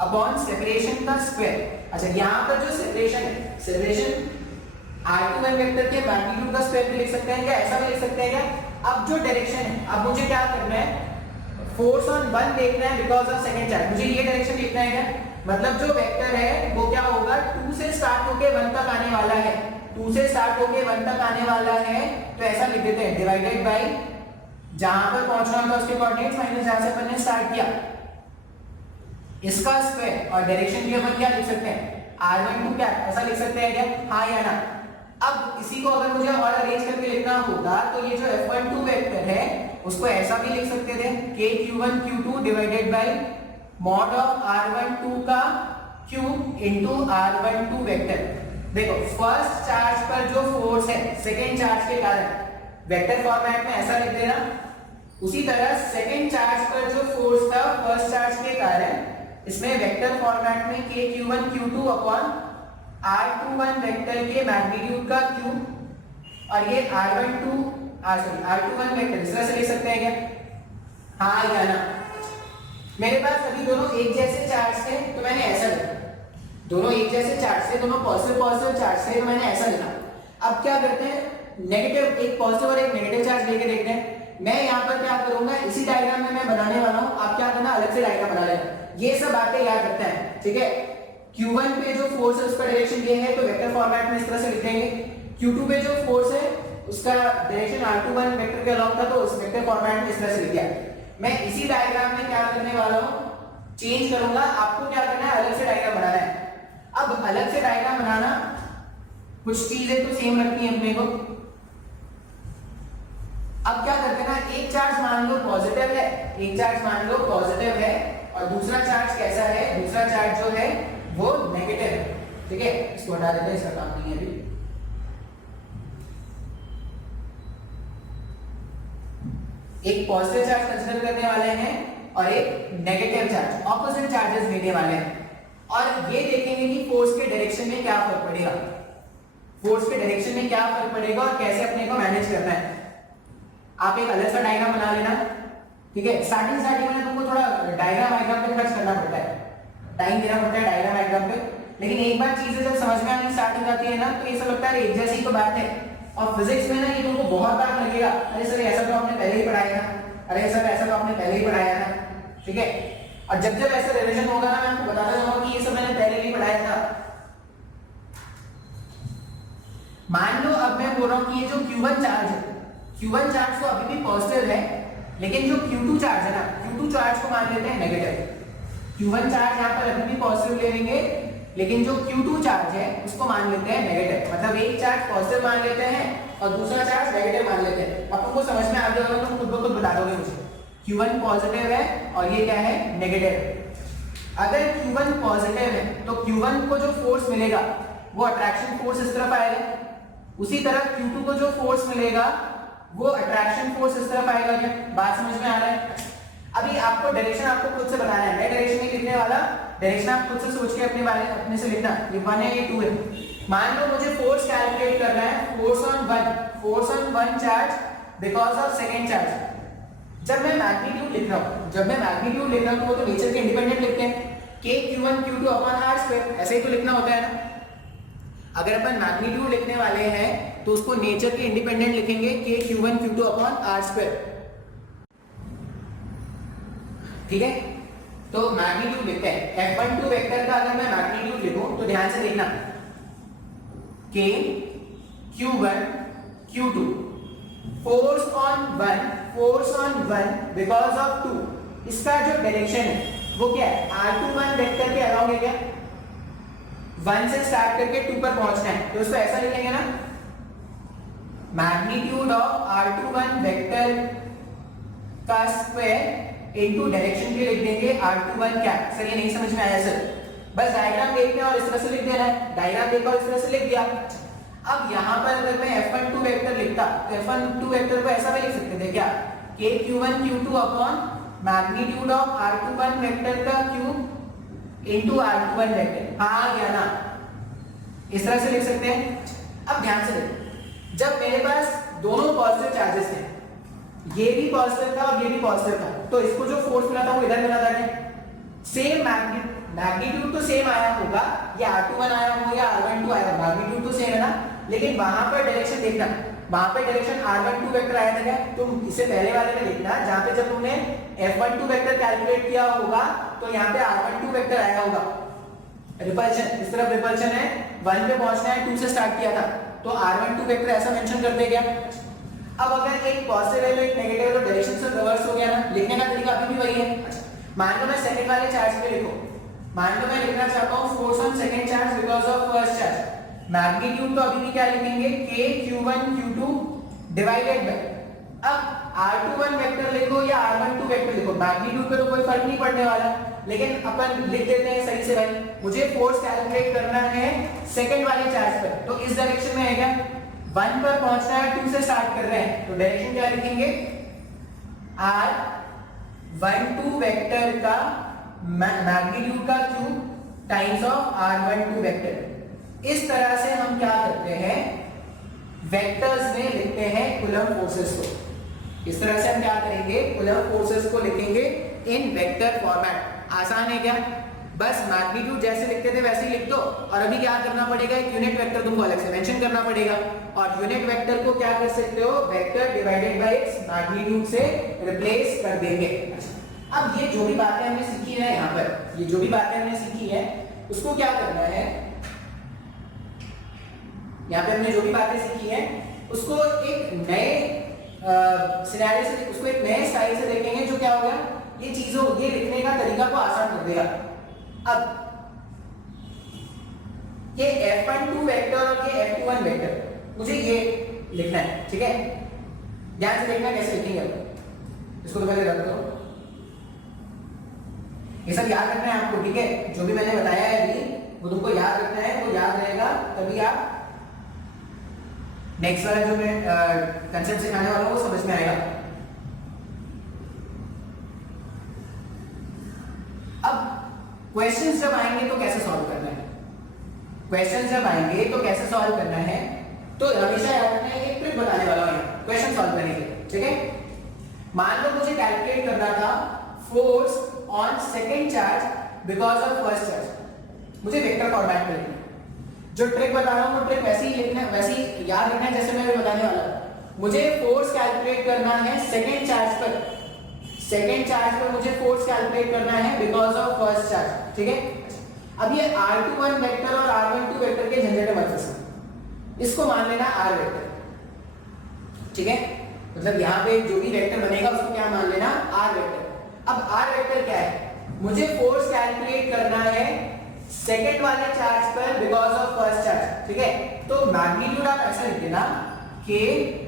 upon separation का स्क्वायर। अच्छा यहां पर जो सेपरेशन है, सेपरेशन r21 वेक्टर के मैग्नीट्यूड का स्क्वायर भी लिख सकते हैं क्या, ऐसा भी लिख सकते हैं क्या। अब जो डायरेक्शन है, अब मुझे क्या करना है, फोर्स ऑन 1 देखना है बिकॉज ऑफ सेकंड चार्ज, मुझे ये डायरेक्शन लिखना है क्या। मतलब जो वेक्टर है वो क्या होगा, 2 से स्टार्ट होके 1 तक आने वाला है, 2 से स्टार्ट होके 1 तक आने वाला है, तो ऐसा लिख देते हैं डिवाइडेड बाय जहां पर पहुंचना था उसके कोऑर्डिनेट्स माइनस जहां से अपन ने स्टार्ट किया इसका स्क्वायर। और डायरेक्शन भी अपन क्या लिख सकते हैं, r12 क्या, ऐसा लिख सकते हैं क्या, हाँ या ना। अब इसी को अगर मुझे और अरेंज करके लिखना होगा तो ये जो f12 वेक्टर है उसको ऐसा भी लिख सकते थे k q1 q2 divided by mod of r12 का क्यूब इनटू r12 वेक्टर। देखो फर्स्ट चार्ज पर जो फोर्स है सेकंड चार्ज के कारण वेक्टर फॉर्मेट में ऐसा लिख देना, उसी तरह सेकंड चार्ज पर जो फोर्स था फर्स्ट चार्ज के कारण इसमें वेक्टर फॉर्मेट में k q1 q2 upon r21 vector के मैग्नीट्यूड का क्यूब और ये r21 वेक्टर इस तरह से लिख सकते हैं क्या? हाँ या ना? मेरे पास अभी दोनों एक जैसे चार्ज थे तो मैंने ऐसा लिखा, दोनों एक जैसे चार्ज थे, दोनों पॉजिटिव पॉजिटिव चार्ज थे तो मैंने ऐसा लिखा। अब क्या करते हैं, नेगेटिव एक पॉजिटिव और एक नेगेटिव चार्ज लेके देखते हैं। मैं यहाँ पर क्या करूंगा, इसी डायग्राम में मैं बनाने वाला हूँ, आप क्या करना अलग से डायग्राम बना लेना। ये सब बातें याद रखते हैं, ठीक है। Q1 पे जो फोर्स है उसका डायरेक्शन ये है तो वेक्टर फॉर्मेट में इस तरह से लिखेंगे। Q2 पे जो फोर्स है उसका डायरेक्शन r21 वेक्टर के अलॉन्ग था तो उस वेक्टर फॉर्मेट में इस तरह से लिख दिया। मैं इसी डायग्राम में क्या करने वाला हूँ, चेंज करूंगा, आपको क्या करना है अलग से डायग्राम बनाना है। अब अलग से डायग्राम बनाना, कुछ चीजें तो सेम रखनी है अपने को। अब क्या करते हैं ना, एक चार्ज मान लो पॉजिटिव है, एक चार्ज मान लो पॉजिटिव है और दूसरा चार्ज कैसा है, दूसरा चार्ज जो है वो नेगेटिव है, ठीक है। इसको हटा देते हैं, इसका काम नहीं है अभी। एक पॉजिटिव चार्ज कंसीडर करने वाले हैं और एक नेगेटिव चार्ज, ऑपोजिट चार्जेस लेने वाले हैं और ये देखेंगे कि फोर्स के डायरेक्शन में क्या फर्क पड़ेगा, फोर्स के डायरेक्शन में क्या फर्क पड़ेगा और कैसे अपने को मैनेज करना है। आप एक अलग सा डायग्राम बना लेना, ठीक है। स्टार्टिंग में तुमको थोड़ा डायग्राम पे खर्च करना पड़ता है, टाइम देना पड़ता है डायग्राम पे, लेकिन एक बार चीजें जब समझ में आनी स्टार्ट हो जाती है ना तो ये सब लगता है एक जैसी तो बात है। और फिजिक्स में ना ये तुमको बहुत बार लगेगा, अरे सर ऐसा तो आपने पहले ही पढ़ाया था, अरे सर ऐसा तो आपने पहले ही पढ़ाया था, ठीक है। और जब जब ऐसा रिवीजन होगा ना मैं आपको बताता जाऊंगा कि ये सब मैंने पहले भी पढ़ाया था। मान लो अब मैं बोल रहा हूँ कि ये जो Q1 चार्ज है, Q1 चार्ज तो अभी भी पॉजिटिव है, लेकिन जो Q2 चार्ज है ना, Q2 चार्ज को मान लेते हैं नेगेटिव। Q1 चार्ज यहाँ पर अभी भी पॉजिटिव ले लेंगे, लेकिन जो Q2 चार्ज है उसको मान लेते हैं नेगेटिव। मतलब एक चार्ज पॉजिटिव मान लेते हैं और दूसरा चार्ज नेगेटिव मान लेते हैं। अब तुमको समझ में आ गया होगा, तुम खुद ब खुद बता दोगे मुझे। Q1 पॉजिटिव है और ये क्या है, नेगेटिव। अगर Q1 पॉजिटिव है तो Q1 को जो फोर्स मिलेगा वो अट्रैक्शन फोर्स इस तरफ आएगा, उसी तरह Q2 को जो फोर्स मिलेगा वो अट्रैक्शन फोर्स इस तरफ आएगा। क्या बात समझ में आ रहा है? अभी आपको डायरेक्शन आपको खुद से बताना है, मैं डायरेक्शन नहीं लिखने वाला, डायरेक्शन आप खुद से सोच के अपने से लिखना। ये 1 है, ये 2 है। मान लो मुझे फोर्स कैलकुलेट करना है, force on one charge because of second charge. जब मैं मैग्नीट्यूड लिख रहा हूँ तो वो तो नेचर के इंडिपेंडेंट लिखते हैं, k q1 q2 upon r², ऐसे ही तो लिखना होता है ना। अगर अपन मैग्नीट्यूड लिखने वाले हैं तो उसको नेचर के इंडिपेंडेंट लिखेंगे, k q1 q2 upon r², ठीक है। तो मैग्नीट्यूड लिखते हैं, F12 वेक्टर का अगर मैं मैग्नीट्यूड लिखूं तो ध्यान से देखना, k q1 q2 force on one because of 2, इसका जो डायरेक्शन है वो क्या है, r21 वेक्टर के अलोंग है। क्या 1 से स्टार्ट करके 2 पर पहुंचना है तो इसको ऐसा लिखेंगे ना, मैग्नीट्यूड ऑफ r21 वेक्टर का स्क्वायर इनटू डायरेक्शन के लिख देंगे r21 क्या। सर ये नहीं समझ में आया सर, बस डायग्राम देखना और इस तरह से लिख देना है, डायग्राम देखा और इस तरह से लिख दिया। अब यहाँ पर अगर मैं F12 वेक्टर लिखता तो F12 वेक्टर को ऐसा भी लिख सकते थे क्या, k q1 q2 upon magnitude of r21 vector का क्यूब इनटू r21 वेक्टर। हाँ या ना, इस तरह से लिख सकते हैं। अब ध्यान से देखो, जब मेरे पास दोनों पॉजिटिव चार्जेस थे, ये भी पॉजिटिव था और ये भी पॉजिटिव था, तो इसको जो फोर्स मिला था वो इधर मिला था क्या, सेम मैग्नीट्यूड तो सेम आया होगा, या r21 आया होगा या r12 आया होगा, मैग्नीट्यूड तो सेम है ना, लेकिन वहां पर डायरेक्शन देखना, वहां पे डायरेक्शन r12 वेक्टर आया था क्या। तुम इसे पहले वाले में देखना, जहां पे जब तुमने F12 वेक्टर कैलकुलेट किया होगा तो यहाँ पे r12 वेक्टर आया होगा। रिपल्शन, इस तरफ रिपल्शन है, 1 पे पहुंचना है, 2 से स्टार्ट किया था तो r12 वेक्टर ऐसा मेंशन कर दे क्या। अब अगर एक पॉजिटिव है तो एक नेगेटिव है तो डायरेक्शन से रिवर्स हो गया ना, लिखने का तरीका अभी भी वही है। मान लो मैं सेकंड वाले चार्ज पे लिखो, मान लो मैं लिखना चाहता हूँ force on second charge because of first charge, magnitude तो अभी भी क्या लिखेंगे, k q1 q2 divided by, अब r21 वेक्टर लिखो या r12 वेक्टर लिखो, मैग्नीट्यूड पे तो कोई फर्क नहीं पड़ने वाला, लेकिन अपन लिख देते हैं सही से भाई। मुझे फोर्स कैलकुलेट करना है सेकंड वाले चार्ज पर, तो इस डायरेक्शन में है क्या, 1 पर पहुंचना है, 2 से स्टार्ट कर रहे हैं, तो डायरेक्शन क्या लिखेंगे, r12 वेक्टर का मैग्नीट्यूड का cube times of r12 vector. इस तरह से हम क्या करते हैं, वेक्टर्स में लिखते हैं कूलम्ब फोर्सेस को। इस तरह से हम क्या करेंगे, कूलम्ब फोर्सेस को लिखेंगे इन वेक्टर फॉर्मेट। आसान है क्या, बस मैग्नीट्यूड जैसे लिखते थे वैसे ही लिख दो, और अभी क्या करना पड़ेगा, एक यूनिट वेक्टर तुमको अलग से मेंशन करना पड़ेगा, और यूनिट वेक्टर को क्या कर सकते हो, vector divided by its magnitude से रिप्लेस कर देंगे। अब ये जो भी बातें हमने सीखी है यहाँ पर, ये जो भी बातें हमने सीखी है उसको क्या करना है, यहाँ पे हमने जो भी बातें सीखी है उसको एक नए सिनेरियो से, उसको एक नए स्टाइल से देखेंगे, जो क्या होगा, ये चीजों, ये लिखने का तरीका को आसान कर देगा। अब ये f12 वेक्टर और ये f21 वेक्टर, मुझे ये लिखना है, ठीक है, ध्यान से देखना कैसे लिखेंगे। इसको तो पहले रख दो, ये सब याद रखना है आपको, ठीक है, जो भी मैंने बताया है अभी वो तुमको याद रखना है, वो याद रहेगा तभी आप नेक्स्ट वाला जो मैं कंसेप्ट सिखाने वाला हूं वो समझ में आएगा। अब क्वेश्चंस जब आएंगे तो कैसे सॉल्व करना है, क्वेश्चंस जब आएंगे तो कैसे सॉल्व करना है, तो हमेशा याद रखना है, एक ट्रिक बताने वाला हूं क्वेश्चन सॉल्व करने के लिए, ठीक है। मान लो मुझे कैलकुलेट करना था force on second charge because of first charge, मुझे वेक्टर फॉर्मेट में लिखना है। जो ट्रिक बता रहा हूं वो ट्रिक वैसे ही लिखना है, वैसे ही याद रखना है जैसे मैं बताने वाला हूं। मुझे फोर्स कैलकुलेट करना है सेकंड चार्ज पर, सेकंड चार्ज पर मुझे फोर्स कैलकुलेट करना है बिकॉज ऑफ फर्स्ट चार्ज, ठीक है। अब ये r21 वेक्टर और r12 वेक्टर के झंझट मत फंसो, इसको मान लेना r वेक्टर, ठीक है, मतलब यहाँ पे जो भी वेक्टर बनेगा उसको क्या मान लेना, r वेक्टर। अब r वेक्टर क्या है, मुझे फोर्स कैलकुलेट करना है सेकंड वाले चार्ज पर बिकॉज ऑफ फर्स्ट चार्ज, ठीक है। तो मैग्नीट्यूड आप ऐसा लिख देना, k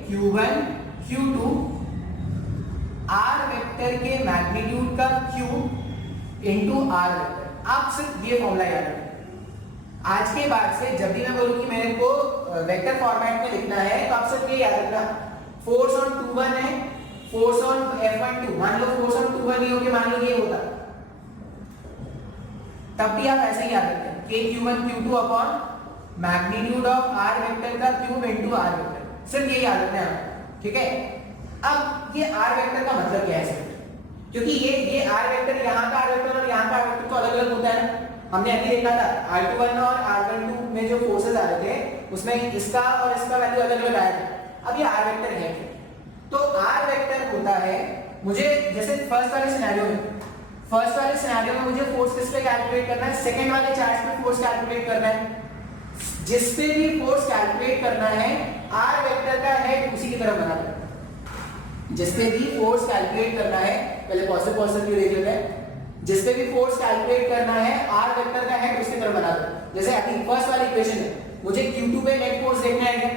q1 q2 r vector के मैग्नीट्यूड का क्यूब इनटू r वेक्टर। आप सिर्फ ये फॉर्मूला याद रखना, आज के बाद से जब भी मैं बोलूं कि मेरे को वेक्टर फॉर्मेट में लिखना है तो आप सिर्फ ये याद रखना, फोर्स ऑन 21 है, फोर्स ऑन f12, मान लो फोर्स ऑन 21 नहीं हो के मान लो ये होता, तब भी आप ऐसे ही याद रखते हैं, k q1 q2 upon magnitude of r vector का क्यूब इनटू r वेक्टर, सिर्फ ये याद रखना है, ठीक है। अब ये r वेक्टर का मतलब क्या है, क्योंकि ये r वेक्टर, यहाँ का r वेक्टर और यहाँ का r वेक्टर तो अलग अलग होता है ना, हमने अभी देखा था r21 और r12 में जो फोर्सेस आ रहे थे उसमें इसका और इसका वैल्यू अलग अलग आया था। अब ये r वेक्टर है, तो r वेक्टर होता है, मुझे जैसे फर्स्ट वाले सिनेरियो में मुझे फोर्स किस पे कैलकुलेट करना है, सेकंड वाले चार्ज पे फोर्स कैलकुलेट करना है, जिस पे भी फोर्स कैलकुलेट करना है r वेक्टर का हेड उसी की तरफ बना दो, जिस पे भी फोर्स कैलकुलेट करना है, पहले पॉजिटिव व्यू देख लेते हैं, जिस पे भी फोर्स कैलकुलेट करना है r वेक्टर का हेड उसकी तरफ बना दो। जैसे अभी फर्स्ट वाली इक्वेशन है, मुझे q2 पे नेट फोर्स देखना है,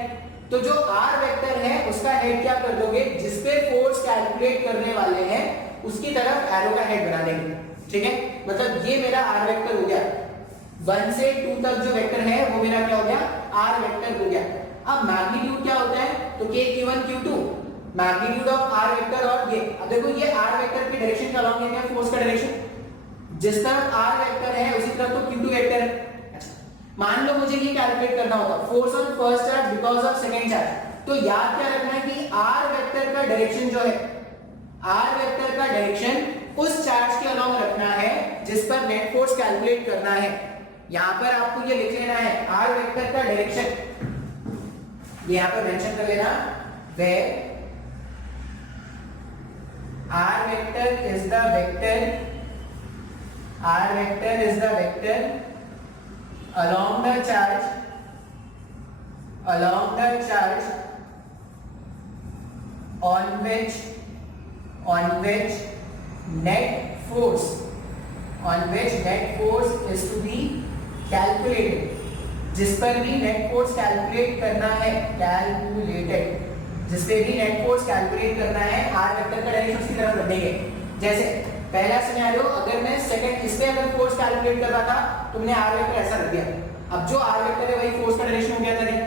तो जो r वेक्टर है उसका हेड क्या कर दोगे, जिस पे फोर्स कैलकुलेट करने वाले हैं उसकी तरफ एरो का हेड बना देंगे, ठीक है। मतलब ये मेरा r वेक्टर हो गया, 1 से 2 तक जो वेक्टर है वो मेरा क्या हो गया, r वेक्टर हो गया। अब मैग्नीट्यूड क्या होता है, तो k q1 q2 magnitude of r vector, और ये अब देखो ये r वेक्टर की डायरेक्शन का अलॉन्ग है फोर्स का डायरेक्शन, जिस तरफ r वेक्टर है उसी तरफ तो q2 वेक्टर है। मान लो मुझे ये कैलकुलेट करना होता force on first charge because of second charge, तो याद क्या रखना है कि r वेक्टर का डायरेक्शन जो है, r वेक्टर का डायरेक्शन उस चार्ज के अलॉन्ग रखना है जिस पर नेट फोर्स कैलकुलेट करना है। यहां पर आपको ये लिख लेना है r वेक्टर का डायरेक्शन, ये यहां पर मेंशन कर लेना, where r vector is the vector, r vector is the vector along the charge on which net force is to be calculated, जिस पर भी नेट फोर्स कैलकुलेट करना है, कैलकुलेटेड, जिसपे भी नेट फोर्स कैलकुलेट करना है, आर वेक्टर का डायरेक्शन उसकी तरफ रखेंगे। जैसे पहला सिनेरियो, अगर मैं सेकंड इस पे अगर फोर्स कैलकुलेट कर रहा था तो मैंने आर वेक्टर ऐसा रख दिया। अब जो आर वेक्टर है वही फोर्स का डायरेक्शन हो गया था नहीं।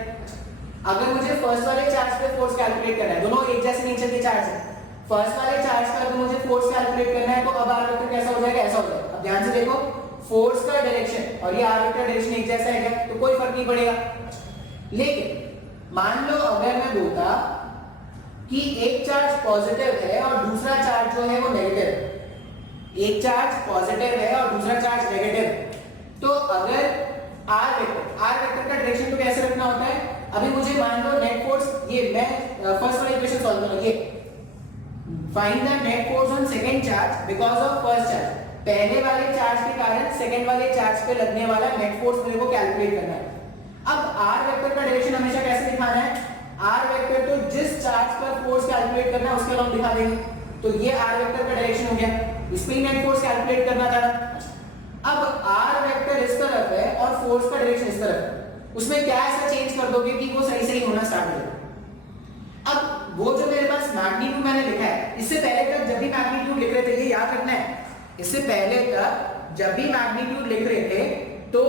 अगर मुझे फर्स्ट वाले चार्ज पे फोर्स कैलकुलेट करना है, दोनों एक जैसे नेचर के चार्ज है, फर्स्ट वाले चार्ज पर अगर मुझे फोर्स कैलकुलेट करना है तो अब आर वेक्टर कैसा हो जाएगा, ऐसा हो जाएगा। अब ध्यान से देखो, फोर्स का डायरेक्शन और ये आर वेक्टर डायरेक्शन एक जैसा है क्या, तो कोई फर्क नहीं पड़ेगा। लेकिन मान लो अगर मैं बोलता कि एक चार्ज पॉजिटिव है और दूसरा चार्ज जो है वो नेगेटिव है, एक चार्ज पॉजिटिव है और दूसरा चार्ज नेगेटिव है, तो अगर आर वेक्टर का डायरेक्शन तो कैसे रखना होता है, अभी मुझे मान लो नेट फोर्स, ये मैं फर्स्ट वाला इक्वेशन सॉल्व करूंगा, ये find the net force on second charge because of first charge, पहले वाले चार्ज के कारण सेकंड वाले चार्ज पे लगने वाला नेट फोर्स मेरे को कैलकुलेट करना है। अब आर वेक्टर का डायरेक्शन हमेशा कैसे दिखाना है, आर वेक्टर तो जिस चार्ज पर फोर्स कैलकुलेट करना है उसके लॉन्ग दिखा देंगे, तो ये आर वेक्टर का डायरेक्शन हो गया, इस पे नेट फोर्स कैलकुलेट करना था। अब आर वेक्टर इस तरफ है और फोर्स का डायरेक्शन इस तरफ है, उसमें क्या ऐसा चेंज कर दोगे कि वो सही सही होना स्टार्ट हो जाए। अब वो जो मेरे पास मैग्नीट्यूड मैंने लिखा है, इससे पहले तक जब भी मैग्नीट्यूड लिख रहे थे, ये याद रखना है, इससे पहले तक जब भी मैग्नीट्यूड लिख रहे थे तो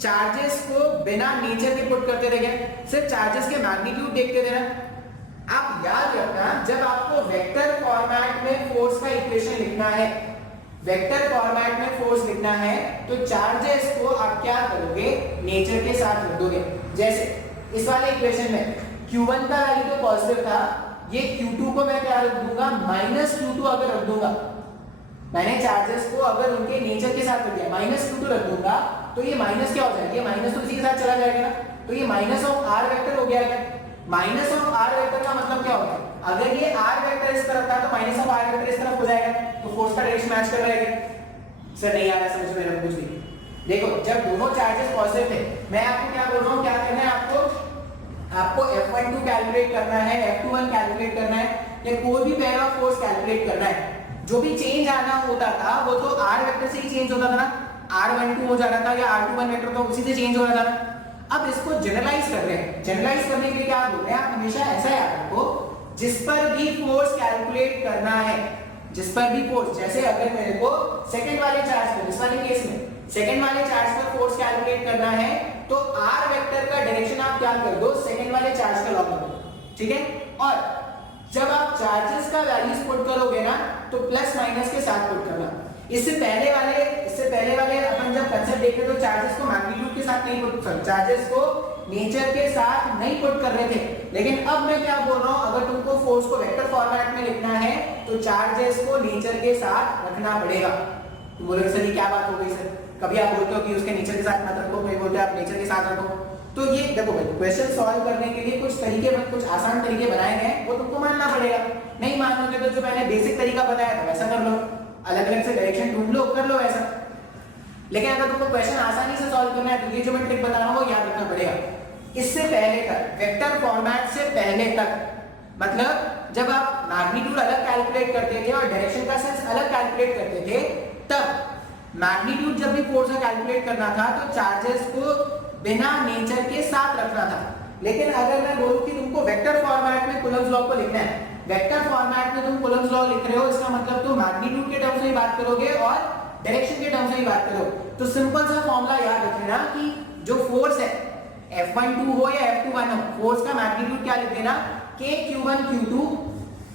चार्जेस को बिना नेचर के पुट करते थे क्या, सिर्फ चार्जेस के मैग्नीट्यूड देखते थे ना। आप याद रखना, जब आपको वेक्टर फॉर्मेट में फोर्स का इक्वेशन लिखना है, वेक्टर फॉर्मेट में फोर्स लिखना है, तो चार्जेस को आप क्या करोगे, नेचर के साथ रख दोगे। जैसे इस वाले इक्वेशन में Q1 का वैल्यू तो पॉजिटिव था, ये Q2 को मैं क्या रख दूंगा, -Q2 अगर रख दूंगा, मैंने चार्जेस को अगर उनके नेचर के साथ रख दिया, -Q2 रख दूंगा, तो ये माइनस क्या हो जाएगा, ये माइनस तो इसी के साथ चला जाएगा ना, तो ये माइनस ऑफ आर वेक्टर हो गया क्या। माइनस ऑफ आर वेक्टर का मतलब क्या होगा, अगर ये आर वेक्टर इस तरफ था तो माइनस ऑफ आर वेक्टर इस तरफ हो जाएगा, तो फोर्स का डायरेक्शन मैच कर रहेगा। सर नहीं आ रहा समझ में, कुछ भी देखो, जब दोनों चार्जेस पॉजिटिव थे, मैं आपको क्या बोल रहा हूँ, क्या करना है आपको F12 कैलकुलेट करना है, F21 कैलकुलेट करना है, या कोई भी पेयर ऑफ फोर्स कैलकुलेट करना है, जो भी चेंज आना होता था वो तो आर वेक्टर से ही चेंज होता था ना, R12 हो जा रहा था या R21 वेक्टर तो उसी से चेंज हो रहा था ना। अब इसको जनरलाइज कर रहे हैं, जनरलाइज करने के लिए क्या बोल रहे हैं आप, हमेशा ऐसा याद रखो, जिस पर भी फोर्स कैलकुलेट करना है, जिस पर भी फोर्स, जैसे अगर मेरे को सेकंड वाले चार्ज पर, इस वाले केस में सेकंड वाले चार्ज पर फोर्स कैलकुलेट करना है, तो आर वेक्टर का डायरेक्शन आप क्या कर दो, सेकंड वाले चार्ज का लॉग कर दो, ठीक है। और जब आप चार्जेस का वैल्यूज पुट करोगे ना, तो प्लस माइनस के साथ पुट करना। इससे पहले वाले अपन जब कंसेप्ट देख रहे तो चार्जेस को मैग्नीट्यूड के साथ नहीं पुट, चार्जेस को नेचर के साथ नहीं पुट कर रहे थे, लेकिन अब मैं क्या बोल रहा हूं, अगर तुमको फोर्स को वेक्टर फॉर्मेट में लिखना है तो चार्जेस को नेचर के साथ रखना पड़ेगा। तो बोलोगे सर ये क्या बात हो गई सर, कभी आप बोलते हो कि उसके नेचर के साथ मत रखो, कभी बोलते हो आप नेचर के साथ रखो। तो ये देखो भाई, क्वेश्चन सॉल्व करने के लिए कुछ तरीके, कुछ आसान तरीके बनाए गए, वो तुमको मानना पड़ेगा। नहीं मानोगे तो जो मैंने बेसिक तरीका बताया था वैसा कर लो, अलग अलग से डायरेक्शन ढूंढ लो, कर लो ऐसा। लेकिन अगर तुमको क्वेश्चन आसानी से सॉल्व करना है तो ये जो मैं ट्रिक बता रहा हूं वो याद रखना पड़ेगा। इससे पहले तक, वेक्टर फॉर्मेट से पहले तक, मतलब जब आप मैग्नीट्यूड अलग कैलकुलेट करते थे और डायरेक्शन का सेंस अलग कैलकुलेट करते थे, तब मैग्नीट्यूड जब भी फोर्स का कैलकुलेट करना था तो चार्जेस को बिना नेचर के साथ रखना था। लेकिन अगर मैं बोलूं कि तुमको वेक्टर फॉर्मेट में कूलम्ब्स लॉ को लिखना है, वेक्टर फॉर्मेट में तुम कूलम्ब्स लॉ लिख रहे हो, इसका मतलब तुम मैग्नीट्यूड के टर्म्स में ही बात करोगे और डायरेक्शन के टर्म्स में ही बात करोगे। तो सिंपल सा फॉर्मूला याद रखना कि जो फोर्स है F12 हो या F21 हो, फोर्स का मैग्नीट्यूड क्या लिख देना, K Q1 Q2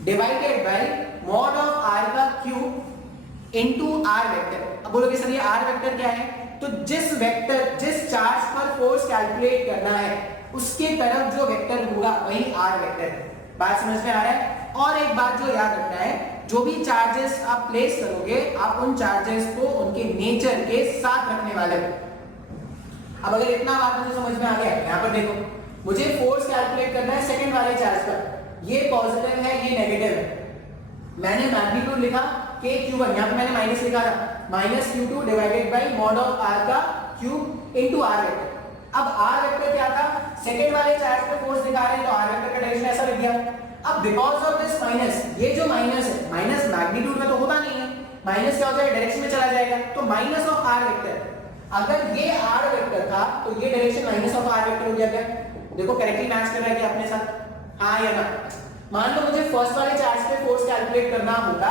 divided by mod of r का क्यूब इनटू r वेक्टर। अब बोलोगे सर ये r वेक्टर क्या है, तो जिस चार्ज पर फोर्स कैलकुलेट करना है उसके तरफ जो वेक्टर होगा वही r वेक्टर है। बात समझ में आ रहा है। और एक बात जो याद रखना है, जो भी चार्जेस आप प्लेस करोगे आप उन चार्जेस को उनके नेचर के साथ रखने वाले हो। अब अगर इतना बात मुझे समझ में आ गया, यहाँ पर देखो मुझे फोर्स कैलकुलेट करना है सेकंड वाले चार्ज पर, ये पॉजिटिव है ये नेगेटिव है, मैंने मैग्नीट्यूड लिखा K(Q1), यहाँ पे मैंने माइनस लिखा था, -Q2 divided by mod of r का क्यूब इनटू r वेक्टर। अब r वेक्टर क्या था, सेकंड वाले चार्ज पे फोर्स दिखा रहे हैं तो r वेक्टर का डायरेक्शन ऐसा लिख दिया। अब बिकॉज ऑफ दिस माइनस, ये जो माइनस है, माइनस मैग्नीट्यूड में तो होता नहीं है, माइनस क्या हो जाएगा, डायरेक्शन में चला जाएगा, तो माइनस ऑफ r वेक्टर। अगर ये r वेक्टर था तो ये direction minus of r vector हो गया क्या, देखो करेक्टली मैच कर रहा है क्या अपने साथ। हाँ या ना? मान लो मुझे फर्स्ट वाले चार्ज पे फोर्स कैलकुलेट करना होता,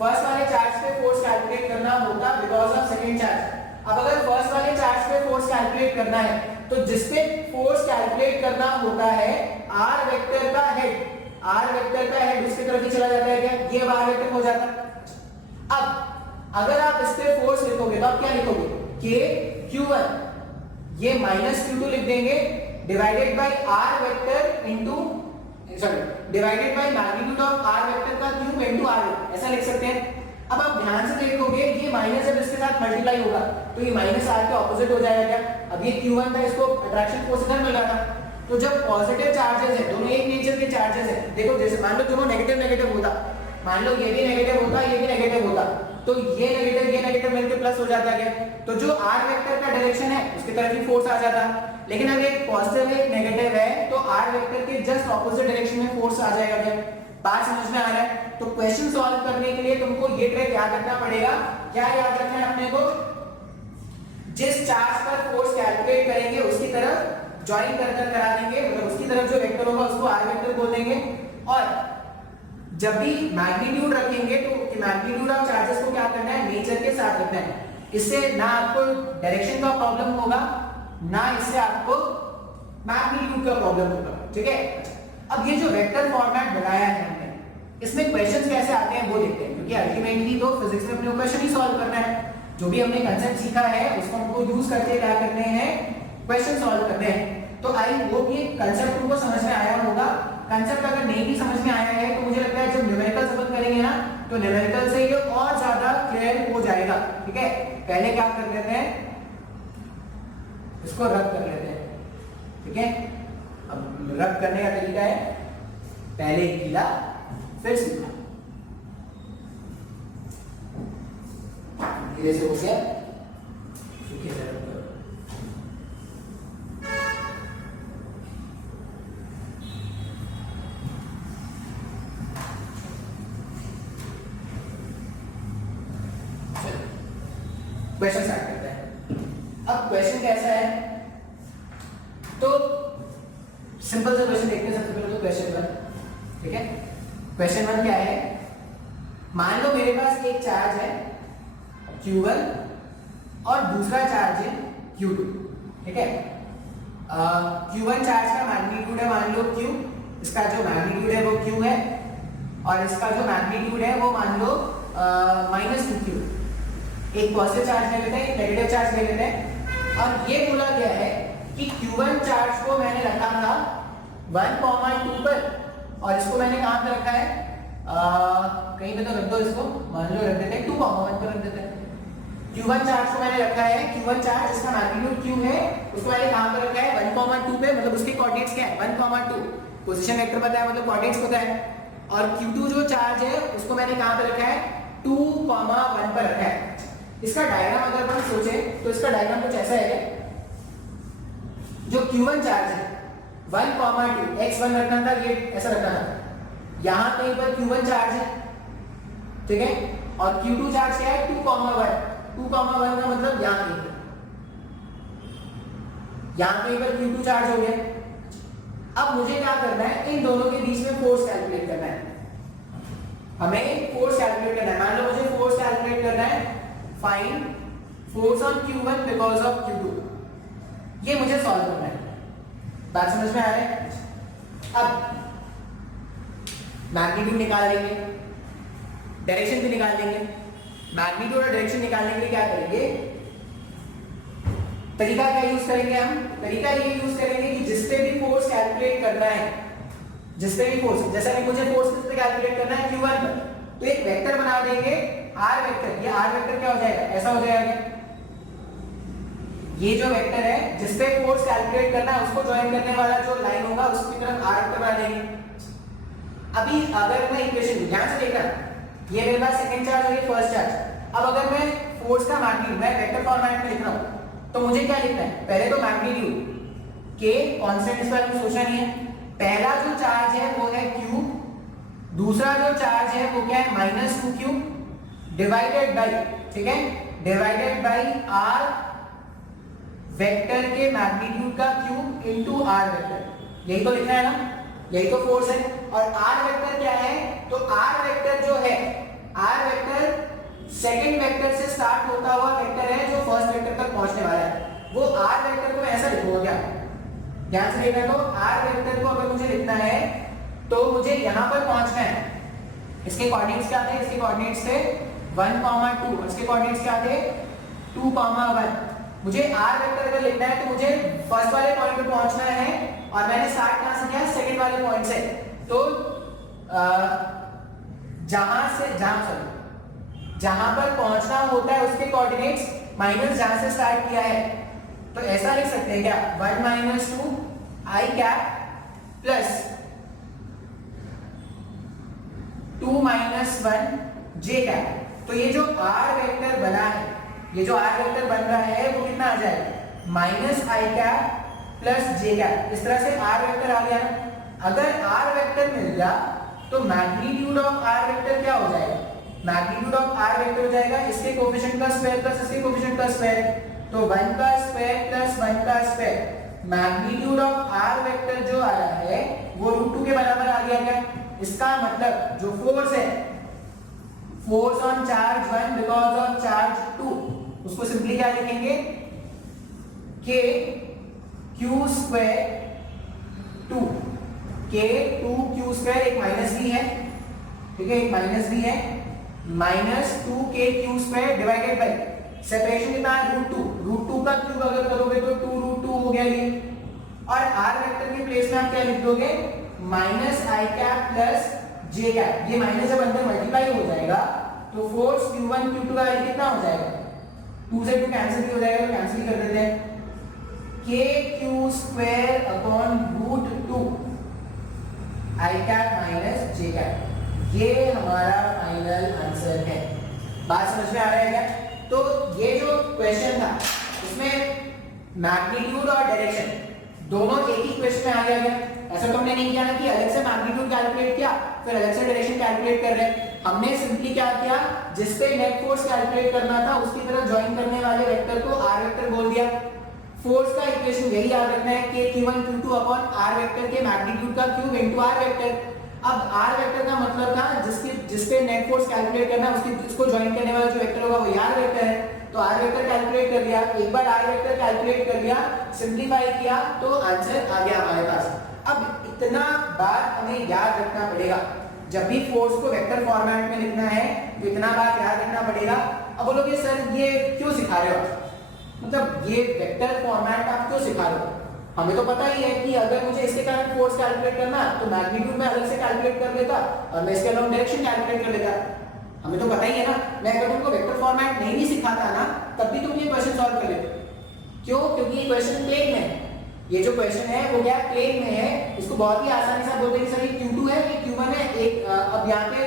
फर्स्ट वाले चार्ज पे फोर्स कैलकुलेट करना होता बिकॉज ऑफ सेकंड चार्ज। अब अगर फर्स्ट वाले चार्ज पे फोर्स कैलकुलेट करना है तो जिस पे फोर्स कैलकुलेट करना होता है आर वेक्टर का हेड, आर वेक्टर का हेड उसकी तरफ ही चला जाता है क्या? ये आर वेक्टर हो जाता। अब अगर आप इस पे फोर्स लिखोगे तो आप क्या लिखोगे? के Q1, ये माइनस Q2 लिख देंगे divided by R vector into, sorry, divided by magnitude of R vector का क्यूब इनटू आर, ऐसा लिख सकते हैं। अब आप ध्यान से देखोगे ये माइनस जब इसके साथ मल्टीप्लाई होगा तो ये माइनस आर के ऑपोजिट हो जाएगा क्या? अब ये Q1 था, इसको अट्रैक्शन फोर्स इधर मिल रहा था, तो जब पॉजिटिव चार्जेस है, दोनों एक नेचर के चार्जेस है, देखो जैसे मान लो दोनों नेगेटिव नेगेटिव होता, मान लो ये भी नेगेटिव होता, ये भी नेगेटिव होता, तो ये नेगेटिव मिलकर प्लस हो जाता है, तो जो आर वेक्टर का डायरेक्शन है उसकी तरफ ही फोर्स आ जाता। लेकिन अगर एक पॉजिटिव है एक नेगेटिव है तो आर वेक्टर के जस्ट ऑपोजिट डायरेक्शन में फोर्स आ जाएगा क्या? बात समझ में आ रहा है? तो क्वेश्चन सॉल्व करने के लिए तुमको ये ट्रिक याद रखना पड़ेगा। क्या याद रखना है अपने को? जिस चार्ज पर फोर्स कैलकुलेट करेंगे उसकी तरफ ज्वाइन कर करा देंगे, मतलब उसकी तरफ जो वेक्टर होगा उसको आर वेक्टर बोल देंगे, और जब भी मैग्नीट्यूड रखेंगे तो मैग्नीट्यूड ऑफ चार्जेस को क्या करना है? नेचर के साथ रखना है। इससे ना आपको डायरेक्शन का प्रॉब्लम होगा, ना इससे आपको मैग्नीट्यूड का प्रॉब्लम होगा, ठीक है? अब ये जो वेक्टर फॉर्मेट बनाया है हमने, इसमें क्वेश्चंस कैसे आते हैं वो देखते हैं, क्योंकि अल्टीमेटली तो फिजिक्स में अपने क्वेश्चन ही सॉल्व करना है। जो भी हमने कांसेप्ट सीखा है उसको हमको यूज करके क्या करने हैं? क्वेश्चन सॉल्व करने हैं। तो आई होप ये कांसेप्ट तुमको समझ में आया होगा। कांसेप्ट अगर नहीं भी समझ में आया है तो मुझे लगता है जब न्यूमेरिकल अपन करेंगे ना तो न्यूमेरिकल से ये और ज्यादा क्लियर हो जाएगा, ठीक है? पहले क्या कर लेते हैं, इसको रब कर लेते हैं, ठीक है? अब रब करने का तरीका है पहले गीला फिर सूखा, धीरे से हो गया, सूखे से रब करो। क्वेश्चन स्टार्ट करते हैं। अब क्वेश्चन कैसा है, तो सिंपल सा क्वेश्चन देखते हैं। सबसे पहले तो क्वेश्चन 1, ठीक है? क्वेश्चन 1 क्या है? मान लो मेरे पास एक चार्ज है Q1 और दूसरा चार्ज है Q2, ठीक है? Q1 चार्ज का मैग्नीट्यूड है मान लो Q, इसका जो मैग्नीट्यूड है वो Q है, और इसका जो मैग्नीट्यूड है वो मान लो -2Q। एक पॉजिटिव चार्ज ले लेते हैं, एक नेगेटिव चार्ज ले लेते हैं, और ये बोला गया है कि Q1 चार्ज को मैंने रखा था 1,2 पर, और इसको मैंने कहां पे रखा है? कहीं पे तो रख दो इसको, मान लो रख देते हैं 2,1 पर रख देते हैं। Q1 चार्ज को मैंने रखा है, Q1 चार्ज इसका मैग्नीट्यूड Q है, उसको मैंने कहां पे रखा है? 1,2 पे, मतलब उसके कोऑर्डिनेट्स क्या है? 1,2, पोजीशन वेक्टर पता है, मतलब कोऑर्डिनेट्स पता है। और Q2 जो चार्ज है उसको मैंने कहां पे रखा है? 2,1 पर रखा है। इसका डायग्राम अगर अपन सोचे तो इसका डायग्राम कुछ ऐसा है, जो Q1 चार्ज है 1,2, x1 रखना था, ये ऐसा रखना था, यहां कहीं पर Q1 चार्ज है, ठीक है? और Q2 चार्ज क्या है? 2,1, 2,1 का मतलब यहां कहीं पर Q2 चार्ज हो गया। अब मुझे क्या करना है? इन दोनों के बीच में फोर्स कैलकुलेट करना है, हमें फोर्स कैलकुलेट करना है। मान लो मुझे फोर्स कैलकुलेट करना है, find force on Q1 because of Q2, ये मुझे सॉल्व करना है। बात समझ में आ रहा है? अब मैग्नीट्यूड निकाल लेंगे, डायरेक्शन भी निकाल लेंगे। मैग्नीट्यूड और डायरेक्शन निकालने के लिए क्या करेंगे? तरीका क्या यूज करेंगे हम? तरीका ये यूज करेंगे कि जिस पे भी फोर्स कैलकुलेट करना है, जिस पे भी फोर्स, जैसा कि मुझे फोर्स किस पे कैलकुलेट करना है? Q1 पर, तो एक वेक्टर बना देंगे आर वेक्टर। ये आर वेक्टर क्या हो जाएगा? ऐसा हो जाएगा। ये जो वेक्टर है जिस पे फोर्स कैलकुलेट करना है उसको ज्वाइन करने वाला जो लाइन होगा उसकी तरफ आर वेक्टर बना देंगे। अभी अगर मैं इक्वेशन ध्यान से देखना, ये मेरे पास सेकंड चार्ज और ये फर्स्ट चार्ज। अब अगर मैं फोर्स का मैग्नीट्यूड मैं वेक्टर फॉर्मेट में लिख रहा हूं तो मुझे क्या लिखना है? पहले तो मैग्नीट्यूड के कांस्टेंट, इस बारे में सोचना नहीं है। पहला जो चार्ज है वो है Q, दूसरा जो चार्ज है वो क्या है? -2Q डिवाइडेड बाय, ठीक है, डिवाइडेड बाय R वेक्टर के मैग्नीट्यूड का क्यूब इनटू R वेक्टर, यही तो लिखना है ना। यही तो फोर्स है। और आर वेक्टर क्या है, तो आर वेक्टर जो है, आर वेक्टर सेकंड वेक्टर से स्टार्ट होता हुआ वेक्टर है जो फर्स्ट वेक्टर तक पहुंचने वाला है। वो आर वेक्टर को मैं ऐसा लिखूंगा, क्या ध्यान से देखना, तो आर वेक्टर को अगर मुझे लिखना है तो मुझे यहां पर पहुंचना है। इसके कोऑर्डिनेट्स क्या थे, इसके कोऑर्डिनेट्स थे 1,2, इसके कोऑर्डिनेट्स क्या थे 2,1। मुझे आर वेक्टर अगर लिखना है तो मुझे फर्स्ट वाले पॉइंट पे पहुंचना है और मैंने स्टार्ट कहां से किया, सेकंड वाले पॉइंट से। तो जहां पर पहुंचना होता है उसके कोऑर्डिनेट्स माइनस जहां से स्टार्ट किया है, तो ऐसा लिख सकते हैं क्या 1 - 2 i cap plus 2 - 1 j cap. तो ये जो r वेक्टर बना है, ये जो r वेक्टर बन रहा है वो कितना आ जाएगा -i cap plus j cap. इस तरह से r वेक्टर आ गया ना। अगर r वेक्टर मिल गया तो मैग्नीट्यूड ऑफ r वेक्टर क्या हो जाएगा, मैग्नीट्यूड ऑफ r वेक्टर हो जाएगा इसके कोएफिशिएंट का स्क्वायर प्लस इसके कोएफिशिएंट का स्क्वायर। तो 1 का स्क्वायर प्लस 1 का square, magnitude of r vector जो आ रहा है वो √2 के बराबर आ गया क्या। इसका मतलब जो फोर्स है, force on charge 1 because of charge 2, उसको सिंपली क्या लिखेंगे k q square 2, k 2q square, एक माइनस भी है, ठीक है, एक माइनस भी है, -2kq square divided by separation कितना है √2 का क्यूब अगर करोगे तो 2√2 हो गया ये। और r वेक्टर के प्लेस में आप क्या लिख दोगे -i cap plus j cap. ये माइनस जब अंदर मल्टीप्लाई हो जाएगा तो फोर्स q1 q2 का वैल्यू कितना हो जाएगा, 2 से 2 कैंसिल भी हो जाएगा, तो कैंसिल कर देते हैं, kq square upon √2 i cap minus j cap. ये हमारा फाइनल आंसर है। बात समझ में आ रहा है क्या। तो ये जो क्वेश्चन था उसमें मैग्नीट्यूड और डायरेक्शन दोनों एक ही क्वेश्चन में आ गया। ऐसा तो हमने नहीं किया ना कि अलग से मैग्नीट्यूड कैलकुलेट किया फिर अलग से डायरेक्शन कैलकुलेट कर रहे हैं। हमने सिंपली क्या किया, जिस पे नेट फोर्स कैलकुलेट करना था उसकी तरफ ज्वाइन करने वाले वेक्टर को r वेक्टर बोल दिया। फोर्स का इक्वेशन यही याद रखना है कि q1 q2 upon r vector के मैग्नीट्यूड का क्यूब इनटू r वेक्टर। अब r वेक्टर का मतलब था जिस पे नेट फोर्स कैलकुलेट करना है उसको ज्वाइन करने वाला जो वेक्टर होगा वो r वेक्टर है। तो r वेक्टर कैलकुलेट कर लिया, एक बार r वेक्टर कैलकुलेट कर लिया, सिंपलीफाई किया तो आंसर आ गया हमारे पास। अब इतना बात हमें याद रखना पड़ेगा, जब भी फोर्स को वेक्टर फॉर्मेट में लिखना है तो इतना बात याद रखना पड़ेगा। अब बोलोगे सर ये क्यों सिखा रहे हो, मतलब ये वेक्टर फॉर्मेट आप क्यों सिखा रहे हो। हमें तो पता ही है कि अगर मुझे इसके कारण फोर्स कैलकुलेट करना तो मैग्नीट्यूड में अलग से कैलकुलेट कर लेता और मैं इसके अलावा डायरेक्शन कैलकुलेट कर लेता। हमें तो पता ही है ना। मैं अगर तुमको वेक्टर फॉर्मेट नहीं भी सिखाता ना तब भी तुम ये क्वेश्चन सॉल्व कर लेते। क्यों, क्योंकि ये क्वेश्चन प्लेन में है। ये जो क्वेश्चन है वो क्या प्लेन में है, इसको बहुत ही आसानी से बोलते हैं सर ये q2 है, ये q1 है। एक अब यहाँ पे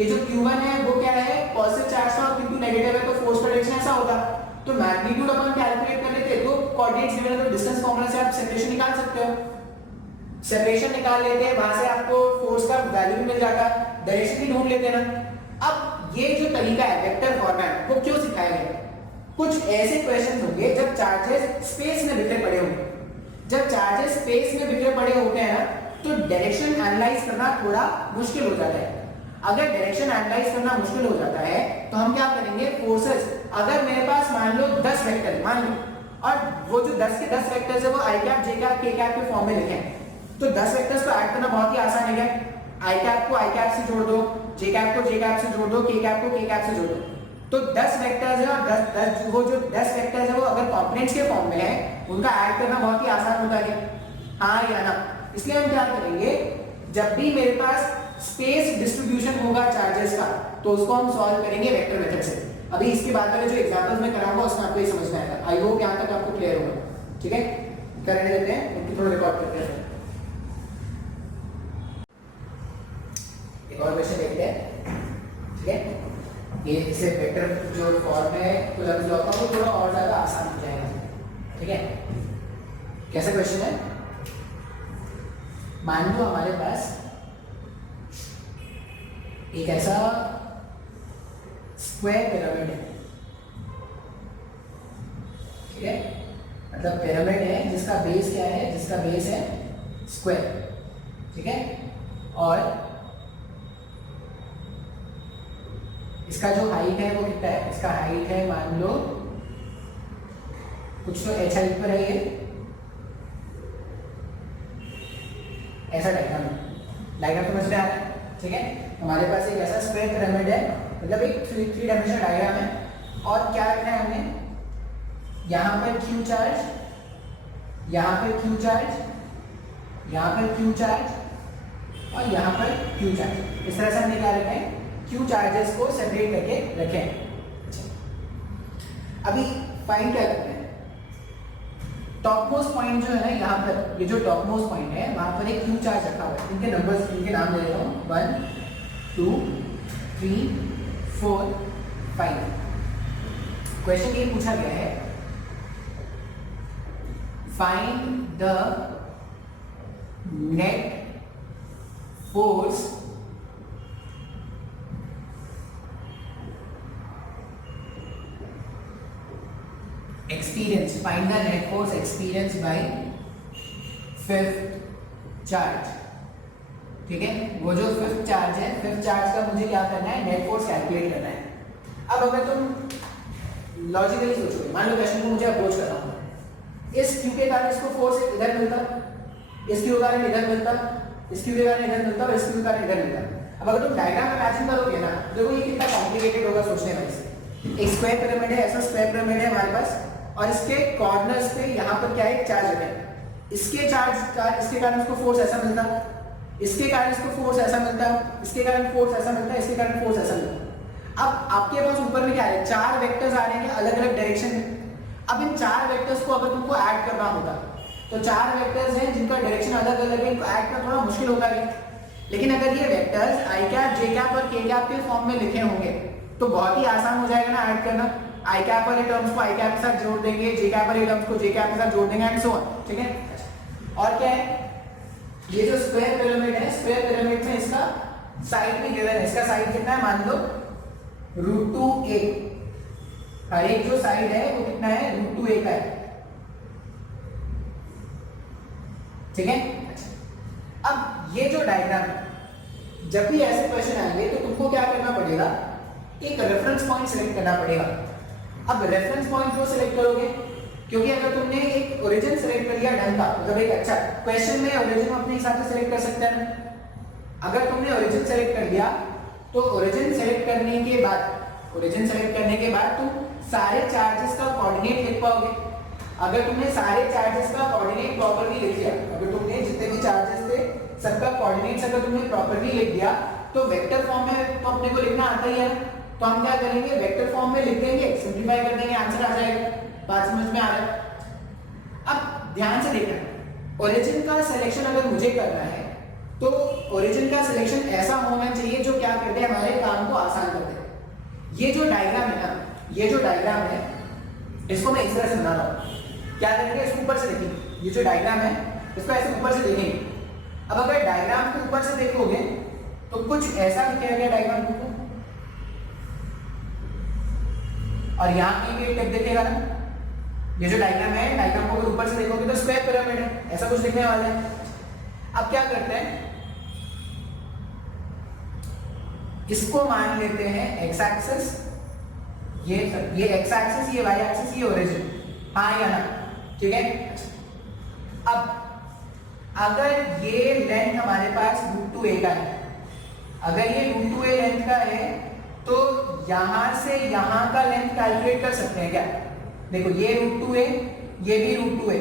ये जो q1 है वो क्या है पॉजिटिव चार्ज था और q2 नेगेटिव है, तो फोर्स का डायरेक्शन ऐसा होगा। तो मैग्नीट्यूड अपन कैलकुलेट कर लेते तो कोऑर्डिनेट्स गिवन है तो डिस्टेंस फार्मूला से आप सेपरेशन निकाल सकते हो। सेपरेशन निकाल लेते हैं, वहां से आपको फोर्स का वैल्यू भी मिल जाता, डायरेक्शन भी ढूंढ लेते ना। अब ये जो तरीका है वेक्टर फॉर्मेट वो क्यों सिखाया गया, कुछ ऐसे क्वेश्चंस होंगे जब चार्जेस स्पेस में बिखरे पड़े होंगे। जब चार्जेस स्पेस में बिखरे पड़े होते हैं ना तो डायरेक्शन एनालाइज करना थोड़ा मुश्किल हो जाता है। अगर डायरेक्शन एनालाइज करना मुश्किल हो जाता है तो हम क्या करेंगे, फोर्सेस अगर मेरे पास मान लो 10 वेक्टर है मान लो, और वो जो 10 के 10 वेक्टर्स है वो i cap j cap k cap के फॉर्म में लिखे हैं, तो 10 वेक्टर्स को ऐड करना बहुत ही आसान है। i कैप को i कैप से जोड़ दो, j कैप को j कैप से जोड़ दो, k कैप को k कैप से जोड़ दो। तो 10 वेक्टर्स है और 10 वो जो 10 वेक्टर्स है वो अगर कंपोनेंट्स के फॉर्म में है उनका ऐड करना बहुत ही आसान होता है, हाँ या ना। इसलिए हम क्या करेंगे, जब भी मेरे पास स्पेस डिस्ट्रीब्यूशन होगा चार्जेस का तो उसको हम सॉल्व करेंगे वेक्टर मेथड से। अभी इसके बाद वाले जो एग्जांपल्स मैं कराऊंगा उसमें आपको ये समझ में आएगा। आई होप यहां तक आपको क्लियर होगा। ठीक है, करने देते हैं, उनको थोड़ा रिकॉर्ड करते हैं। एक और क्वेश्चन देखते हैं। ठीक है, ये इसे वेक्टर जो फॉर्म है तो लग जाता है वो थोड़ा और ज्यादा आसान हो जाएगा। ठीक है, कैसा क्वेश्चन है, मान लो हमारे पास एक ऐसा स्क्वायर पिरामिड है। ठीक है, मतलब पिरामिड है जिसका बेस क्या है, जिसका बेस है स्क्वायर। ठीक है। और इसका जो हाइट है वो कितना है, इसका हाइट है मान लो कुछ तो एच हाइट पर है ये, ऐसा डायग्राम समझ में आ रहा है, ठीक है। हमारे पास एक ऐसा स्क्वायर पिरामिड है, मतलब एक थ्री डायमेंशनल डायग्राम है। और क्या रखना है हमने, यहाँ पर क्यू चार्ज, यहाँ पर क्यू चार्ज, यहाँ पर क्यू चार्ज और यहाँ पर क्यू चार्ज। इस तरह से हमने क्या रखा है, क्यू चार्जेस को सेपरेट करके रखे हैं। अभी फाइंड क्या करते हैं, टॉप मोस्ट पॉइंट जो है ना यहाँ पर, ये जो टॉप मोस्ट पॉइंट है वहां पर एक क्यू चार्ज रखा हुआ है। इनके नंबर्स, इनके नाम दे देता हूँ, 1 2 3 4 5। क्वेश्चन ये पूछा गया है, find the net force experience, find the net force experienced by fifth charge, ठीक है। वो जो फिफ्थ चार्ज है, फिफ्थ चार्ज का मुझे क्या करना है, नेट फोर्स कैलकुलेट करना है। अब अगर तुम लॉजिकली सोचोगे, मान लो क्वेश्चन को मुझे अप्रोच करना होगा, इस क्यू के कारण इसको फोर्स इधर मिलता, इस क्यू के कारण इधर मिलता, इस क्यू के कारण इधर मिलता और इस क्यू के कारण इधर मिलता। अब अगर तुम डायग्राम इमेजिन करोगे ना, देखो ये कितना कॉम्प्लिकेटेड होगा सोचने में। एक स्क्वायर पिरामिड है, ऐसा स्क्वायर पिरामिड है हमारे पास, और इसके कॉर्नर्स पे यहाँ पर क्या है, चार्ज है। इसके चार्ज, इसके कारण इसको फोर्स ऐसा मिलता, इसके कारण इसको फोर्स ऐसा मिलता, इसके कारण फोर्स ऐसा मिलता, इसके कारण फोर्स ऐसा मिलता। अब आपके पास ऊपर में क्या है, चार वेक्टर्स आ रहे हैं अलग अलग डायरेक्शन में। अब इन चार वेक्टर्स को अगर तुमको ऐड करना होगा, तो चार वेक्टर्स हैं जिनका डायरेक्शन अलग अलग है, इनको ऐड करना थोड़ा मुश्किल होगा भी। लेकिन अगर ये वेक्टर्स आई कैप, जे कैप और के कैप के फॉर्म में लिखे होंगे तो बहुत ही आसान हो जाएगा ना ऐड करना। आई कैप वाले टर्म्स को आई कैप के साथ जोड़ देंगे, जे कैप वाले टर्म्स को जे कैप के साथ जोड़ देंगे एंड सो ऑन, ठीक है। और क्या है, ये जो स्क्वायर पिरामिड है, स्क्वायर पिरामिड में इसका साइड भी गिवन है। इसका साइड कितना है, मान लो √2a। हर एक जो साइड है वो कितना है, √2a का है, ठीक है। अब ये जो डायग्राम है, जब भी ऐसे क्वेश्चन आएंगे तो तुमको क्या करना पड़ेगा, एक रेफरेंस पॉइंट सिलेक्ट करना पड़ेगा। अब रेफरेंस पॉइंट क्यों सिलेक्ट करोगे, क्योंकि अगर तुमने एक ओरिजिन सिलेक्ट कर लिया ढंग का, मतलब एक अच्छा क्वेश्चन में ओरिजिन अपने हिसाब से सिलेक्ट कर सकते हैं। अगर तुमने ओरिजिन सेलेक्ट कर लिया तो ओरिजिन सेलेक्ट करने के बाद, ओरिजिन सेलेक्ट करने के बाद तुम सारे चार्जेस का कोऑर्डिनेट लिख पाओगे। अगर तुमने सारे चार्जेस का कोऑर्डिनेट प्रॉपर्ली लिख लिया, अगर तुमने जितने भी चार्जेस थे सबका कोऑर्डिनेट्स अगर तुमने प्रॉपर्ली लिख दिया, तो वेक्टर फॉर्म में तो अपने को लिखना आता ही है। तो हम क्या करेंगे, वेक्टर फॉर्म में लिख देंगे, सिंपलीफाई कर देंगे, आंसर आ जाएगा। बात समझ में आ रहा है। अब ध्यान से देखना, ओरिजिन का सिलेक्शन अगर मुझे करना है तो ओरिजिन का सिलेक्शन ऐसा होना चाहिए जो क्या कर दे, हमारे काम को आसान कर दे। ये जो डायग्राम है ना, ये जो डायग्राम है इसको मैं इस तरह से बना रहा हूं। क्या करेंगे, इसको ऊपर से देखेंगे, ये जो डायग्राम है इसको ऐसे ऊपर से देखेंगे। अब अगर डायग्राम को ऊपर से देखोगे तो कुछ ऐसा दिखेगा डायग्राम को, और यहाँ कहीं भी टिप दिखेगा ना। ये जो डायग्राम है, डायग्राम को अगर ऊपर से देखोगे तो स्क्वायर पिरामिड है, ऐसा कुछ दिखने वाला है। अब क्या करते हैं, इसको मान लेते हैं एक्स एक्सिस, ये एक्स एक्सिस, ये वाई एक्सिस, ये ओरिजिन, हाँ या ना, ठीक है। अब अगर ये लेंथ हमारे पास √2a का है, अगर ये √2a लेंथ का है तो यहां से यहां का लेंथ कैलकुलेट कर सकते हैं क्या। देखो ये √2a, ये भी √2a,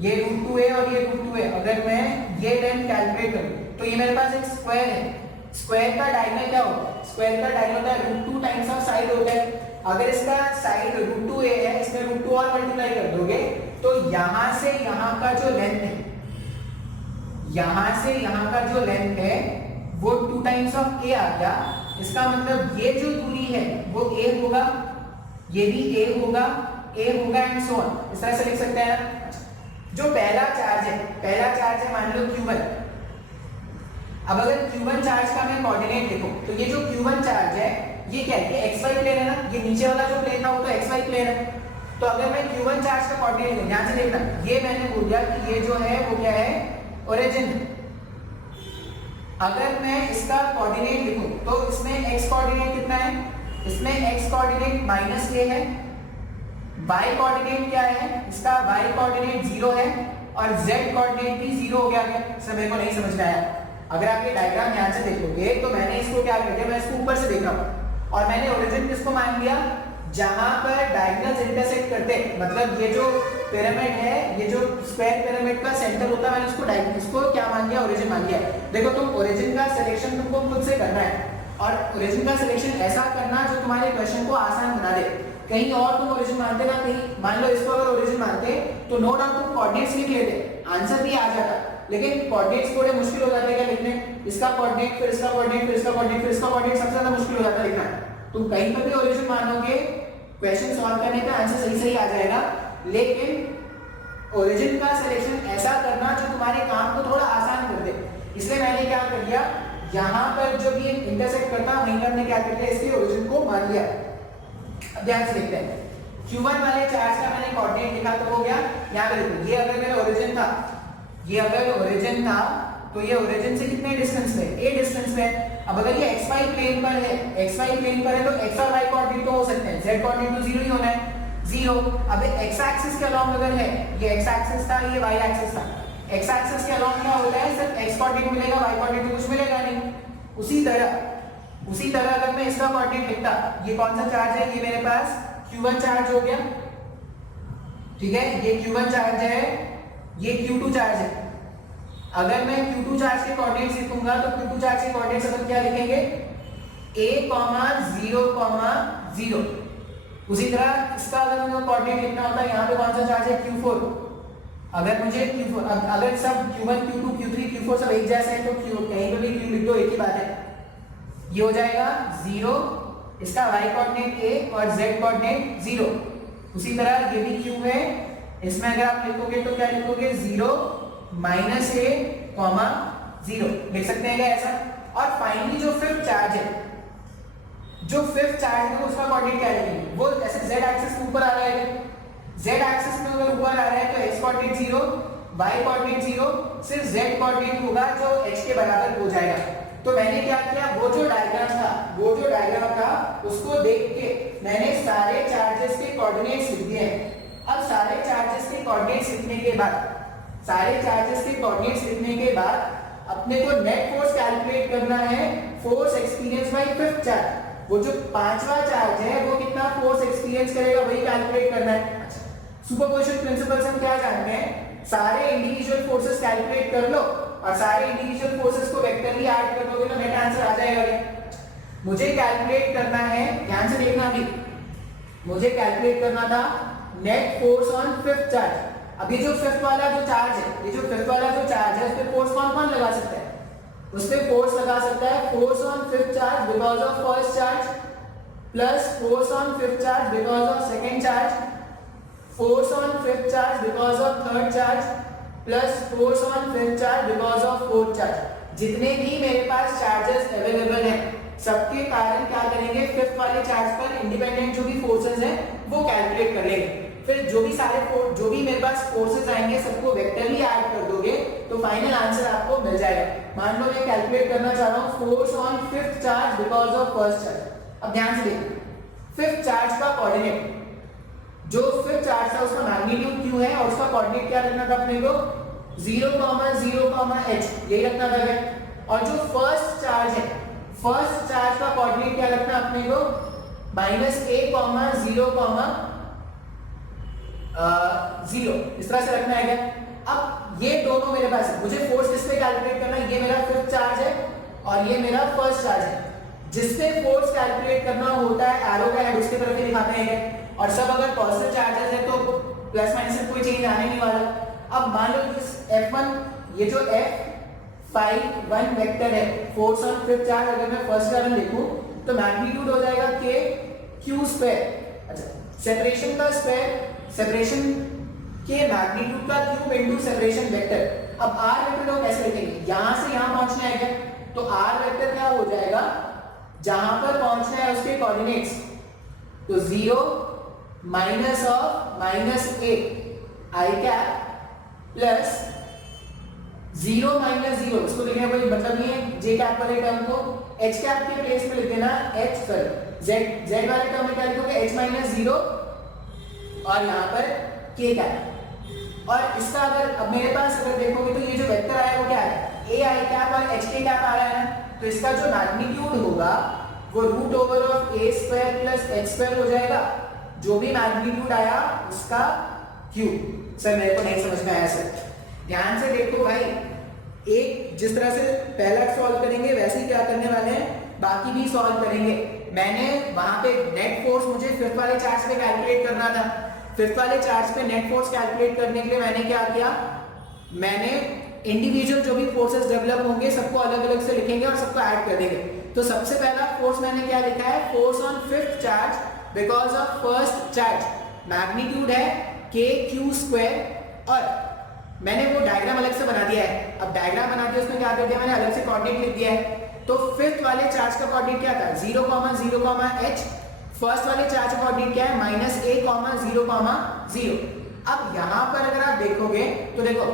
ये √2a और ये √2a। अगर मैं ये लेंथ कैलकुलेट करूं तो ये मेरे पास एक स्क्वायर है। स्क्वायर का डायमीटर क्या होता है, स्क्वायर का डायमीटर होता है √2 टाइम्स ऑफ साइड होता है। अगर इसका साइड √2a है, इसमें √2 और मल्टीप्लाई कर दोगे तो यहां से यहां का जो लेंथ है, यहां से यहां का जो लेंथ है वो 2 टाइम्स ऑफ a आ गया। इसका मतलब ये जो दूरी है वो a होगा, ये भी a होगा एंड सो ऑन। इस तरह से लिख सकते हैं। जो पहला चार्ज है मान लो q1। अब अगर q1 चार्ज का मैं कोऑर्डिनेट लिखूं तो ये जो q1 चार्ज है ये क्या है, ये xy प्लेन है ना, ये नीचे वाला जो प्लेन था वो तो xy प्लेन है। तो अगर मैं q1 चार्ज का कोऑर्डिनेट लिखूं, ध्यान से देखना, ये मैंने बोल दिया कि ये जो है वो क्या है, ओरिजिन। अगर मैं इसका कोऑर्डिनेट लिखूं तो इसमें x कोऑर्डिनेट कितना है, इसमें x कोऑर्डिनेट माइनस a है, y कोऑर्डिनेट क्या है, इसका y कोऑर्डिनेट 0 है और z कोऑर्डिनेट भी 0 हो गया क्या? सर मेरे को नहीं समझ में आया। अगर आप ये डायग्राम ध्यान से देखोगे तो मैंने इसको क्या कर दिया, मैं इसको ऊपर से देख रहा हूं और मैंने ओरिजिन किसको मान लिया, जहां पर डायगोनल्स इंटरसेक्ट करते, मतलब ये जो पिरामिड है, ये जो स्क्वायर पिरामिड का सेंटर होता है, मैंने इसको क्या मान लिया, ओरिजिन मान लिया। देखो तुम ओरिजिन का सिलेक्शन तुमको खुद से करना है और ओरिजिन का सिलेक्शन ऐसा करना जो तुम्हारे क्वेश्चन को आसान बना दे। कहीं और तुम ओरिजिन मानते ना, कहीं मान लो इसको अगर ओरिजिन मानते तो नो डाउट तुम कोऑर्डिनेट्स लिख लेते, आंसर भी आ जाता, लेकिन कोऑर्डिनेट्स थोड़े मुश्किल हो जाते हैं क्या लिखने, इसका कोऑर्डिनेट फिर इसका कोऑर्डिनेट फिर इसका कोऑर्डिनेट फिर इसका कोऑर्डिनेट, सबसे ज्यादा मुश्किल हो जाता है लिखना। तुम कहीं पर भी ओरिजिन मानोगे क्वेश्चन सॉल्व करने पे आंसर सही सही आ जाएगा, लेकिन ओरिजिन का सिलेक्शन ऐसा करना जो तुम्हारे काम को थोड़ा आसान कर दे। इसलिए मैंने क्या कर दिया, यहां पर जो भी इंटरसेक्ट करता वहीं पर हमने क्या कर दिया, इसके ओरिजिन को मान लिया। अब ध्यान से देखते हैं, Q1 वाले चार्ज का मैंने कोऑर्डिनेट लिखा तो हो गया। यहां पे देखो, ये अगर मेरा ओरिजिन था, ये अगर ओरिजिन था तो ये ओरिजिन से कितने डिस्टेंस पे, a डिस्टेंस पे। अब अगर ये xy प्लेन पर है, xy प्लेन पर है तो x और y कोऑर्डिनेट तो हो सकते हैं, z कोऑर्डिनेट तो 0 ही होना है, 0। अब x एक्सिस के अलोंग अगर है, ये x एक्सिस था, ये y एक्सिस था, x एक्सिस के अलोंग क्या होता है, सिर्फ x कोऑर्डिनेट मिलेगा, y कोऑर्डिनेट तो कुछ मिलेगा नहीं। उसी तरह अगर मैं इसका कोऑर्डिनेट लिखता, ये कौन सा चार्ज है, ये मेरे पास Q1 चार्ज हो गया, ठीक है, ये Q1 चार्ज है, ये Q2 चार्ज है। अगर मैं Q2 चार्ज के कोऑर्डिनेट्स लिखूंगा तो Q2 चार्ज के कोऑर्डिनेट्स अपन क्या लिखेंगे, a, 0, 0। उसी तरह इसका अगर मुझे कोऑर्डिनेट लिखना होता है, यहाँ पे कौन सा चार्ज है, Q4। अगर मुझे Q4, अगर सब Q1, Q2, Q3, Q4 सब एक जैसे हैं तो कहीं पे भी Q लिख दो, एक ही बात है। ये हो जाएगा 0, इसका y कोऑर्डिनेट a और z कोऑर्डिनेट 0। उसी तरह ये भी Q है, इसमें अगर आप लिखोगे तो क्या लिखोगे, 0, -a, 0 लिख सकते हैं क्या ऐसा। और फाइनली जो फिफ्थ चार्ज है, उसका कोऑर्डिनेट क्या लिखेंगे, वो ऐसे z एक्सिस के ऊपर आ रहा है, z एक्सिस में अगर ऊपर आ रहा है तो x कोऑर्डिनेट 0, y कोऑर्डिनेट 0, सिर्फ z कोऑर्डिनेट होगा जो h के बराबर हो जाएगा। तो मैंने क्या किया, वो जो डायग्राम था उसको देख के मैंने सारे चार्जेस के कोऑर्डिनेट्स लिख दिए हैं। अब सारे चार्जेस के कोऑर्डिनेट्स लिखने के बाद अपने को नेट फोर्स कैलकुलेट करना है, force experience by fifth charge. वो जो पांचवा चार्ज है वो कितना फोर्स एक्सपीरियंस करेगा वही कैलकुलेट करना है। अच्छा, सुपरपोजिशन प्रिंसिपल से हम क्या जानते हैं, सारे इंडिविजुअल फोर्सेस कैलकुलेट कर लो और सारे इंडिविजुअल फोर्सेस को वेक्टरली ऐड कर दोगे तो नेट आंसर आ जाएगा। मुझे कैलकुलेट करना है, ध्यान से देखना भी, मुझे कैलकुलेट करना था net force on fifth charge. अब ये जो फिफ्थ वाला जो चार्ज है, उस पे फोर्स कौन लगा सकता है, उस पे फोर्स लगा सकता है force on fifth charge because of first charge, plus force on fifth charge because of second charge, force on fifth charge because of third charge, plus force on fifth charge because of fourth charge. जितने भी मेरे पास charges available हैं, सबके कारण क्या करेंगे, fifth वाले charge पर इंडिपेंडेंट जो भी फोर्सेस हैं वो कैलकुलेट कर लेंगे। फिर जो भी मेरे पास फोर्सेस आएंगे सबको वेक्टरली ऐड कर दोगे तो फाइनल आंसर आपको मिल जाएगा। मान लो मैं कैलकुलेट करना चाह रहा हूं force on fifth charge because of first charge. अब ध्यान से देखिए, फिफ्थ चार्ज का कोऑर्डिनेट, जो फिफ्थ चार्ज था उसका मैग्नीट्यूड q है और उसका कोऑर्डिनेट क्या रखना था अपने को, 0, 0, h, यही रखना था क्या। और जो फर्स्ट चार्ज है, फर्स्ट चार्ज का कोऑर्डिनेट क्या रखना अपने को, -a, 0, इस तरह से रखना है क्या। अब ये दोनों मेरे पास है, मुझे फोर्स किस पे कैलकुलेट करना है, ये मेरा फिफ्थ चार्ज है और ये मेरा फर्स्ट चार्ज है। जिससे फोर्स कैलकुलेट करना होता है एरो का हेड उसके तरफ ही दिखाते हैं, और सब अगर पॉजिटिव चार्जेस है तो प्लस माइनस से कोई चेंज आने नहीं वाला। अब मान लो इस F1, ये जो F1 वेक्टर है, फोर्स ऑन फिफ्थ चार्ज, अगर मैं फर्स्ट टर्म लिखूं तो मैग्नीट्यूड हो जाएगा k q स्क्वायर। अच्छा, सेपरेशन का स्क्वायर, सेपरेशन के मैग्नीट्यूड का क्यूब इनटू सेपरेशन वेक्टर। अब r वेक्टर को कैसे लिखेंगे, यहां से यहां पहुंचना है क्या, तो r वेक्टर क्या हो जाएगा, जहां पर पहुंचना है उसके कोऑर्डिनेट्स, तो 0 minus of -a i cap plus 0 minus 0 इसको लिखने का कोई मतलब नहीं है। जे कैप वाले टर्म को h कैप के प्लेस में लिख देना h सॉरी z वाले टर्म में क्या लिखोगे h माइनस 0 और यहाँ पर k कैप। और इसका अगर अब मेरे पास अगर देखोगे तो ये जो वेक्टर आया वो क्या है a i कैप और h k कैप आ रहा है ना, तो इसका जो मैग्नीट्यूड होगा वो root over of a square plus h square हो जाएगा। जो भी मैग्नीट्यूड आया उसका क्यूब। सर मेरे को नहीं समझ में आया सर, ध्यान से देखो भाई, एक जिस तरह से पहला सॉल्व करेंगे वैसे ही क्या करने वाले हैं बाकी भी सॉल्व करेंगे। मैंने वहां पे नेट फोर्स मुझे फिफ्थ वाले चार्ज पे कैलकुलेट करना था। फिफ्थ वाले चार्ज पे नेट फोर्स कैलकुलेट करने के लिए मैंने क्या किया, मैंने इंडिविजुअल जो भी फोर्सेस डेवलप होंगे सबको अलग अलग से लिखेंगे और सबको ऐड कर देंगे। तो सबसे पहला फोर्स मैंने क्या लिखा है, force on fifth charge because of first charge, magnitude है k q स्क्वायर और मैंने वो डायग्राम अलग से बना दिया है। अब डायग्राम बना दिया उसमें क्या कर दिया मैंने अलग से कोऑर्डिनेट लिख दिया है। तो फिफ्थ वाले चार्ज का कोऑर्डिनेट क्या था 0, 0, h। फर्स्ट वाले चार्ज का कोऑर्डिनेट क्या है -a, 0, 0। अब यहां पर अगर आप देखोगे तो देखो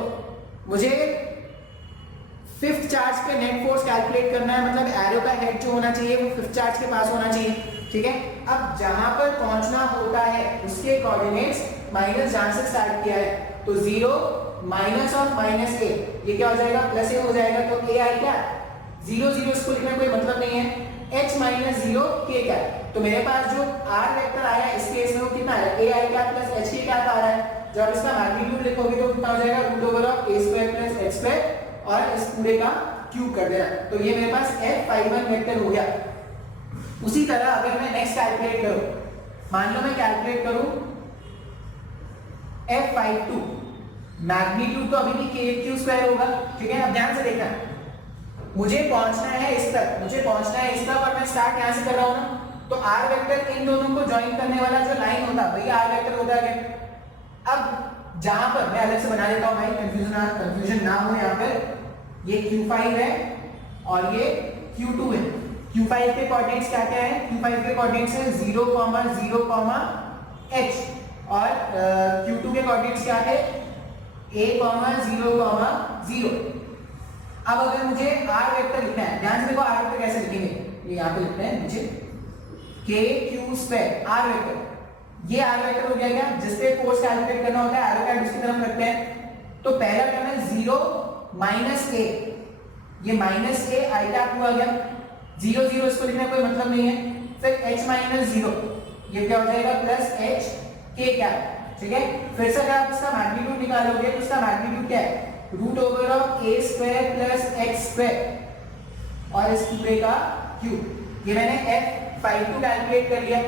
मुझे फिफ्थ चार्ज पे नेट फोर्स कैलकुलेट करना है, मतलब एरो का हेड जो होना चाहिए वो फिफ्थ चार्ज के पास होना चाहिए, ठीक है। अब जहां पर पहुंचना होता है उसके कोऑर्डिनेट्स माइनस जहां से स्टार्ट किया है तो 0 माइनस ऑफ माइनस a, ये क्या हो जाएगा प्लस a हो जाएगा। तो a आई क्या 0, 0 इसको लिखने में कोई मतलब नहीं है। h माइनस 0 k क्या, तो मेरे पास जो r वेक्टर आया इस केस में वो कितना है a आई क्या प्लस h k क्या आ रहा है। जब इसका मैग्नीट्यूड लिखोगे तो कितना हो जाएगा root over of a square plus h square और इस पूरे का क्यूब कर देना। तो ये मेरे पास f51 वेक्टर हो गया। उसी तरह अगर मैं नेक्स्ट कैलकुलेट करूं, मान लो मैं कैलकुलेट करूं f52, मैग्नीट्यूड तो अभी भी k क्यू स्क्वायर होगा, ठीक है। अब ध्यान से देखना, मुझे पहुंचना है इस तक, मुझे पहुंचना है इस तक और मैं स्टार्ट यहां से कर रहा हूं ना, तो r वेक्टर इन दोनों को ज्वाइन करने वाला जो लाइन होता है वही r वेक्टर होता है। अब जहां पर मैं अलग से बना देता हूं भाई, कंफ्यूजन ना हो, यहां पर ये q5 है और ये q2 है। q5 के कोऑर्डिनेट्स क्या क्या है, q5 के कोऑर्डिनेट्स है 0, 0, h और q2 के कोऑर्डिनेट्स क्या है a, 0, 0। अब अगर मुझे r वेक्टर लिखना है, ध्यान से देखो r वेक्टर कैसे लिखेंगे, ये यहाँ पे लिखना है मुझे k q square r vector, ये r वेक्टर हो जाएगा जिसपे फोर्स कैलकुलेट करना होता है, एरो का दूसरी तरफ रखते हैं। तो पहला टर्म है 0 माइनस a, ये माइनस a आई कैप हुआ गया, 0, 0 इसको लिखने का कोई मतलब नहीं है। फिर h माइनस 0, ये क्या हो जाएगा प्लस h k कैप, ठीक है। फिर से अगर आप इसका मैग्नीट्यूड निकालोगे तो इसका मैग्नीट्यूड क्या है root over of a square plus x square और इस पूरे का क्यूब। ये मैंने f52 कैलकुलेट कर लिया।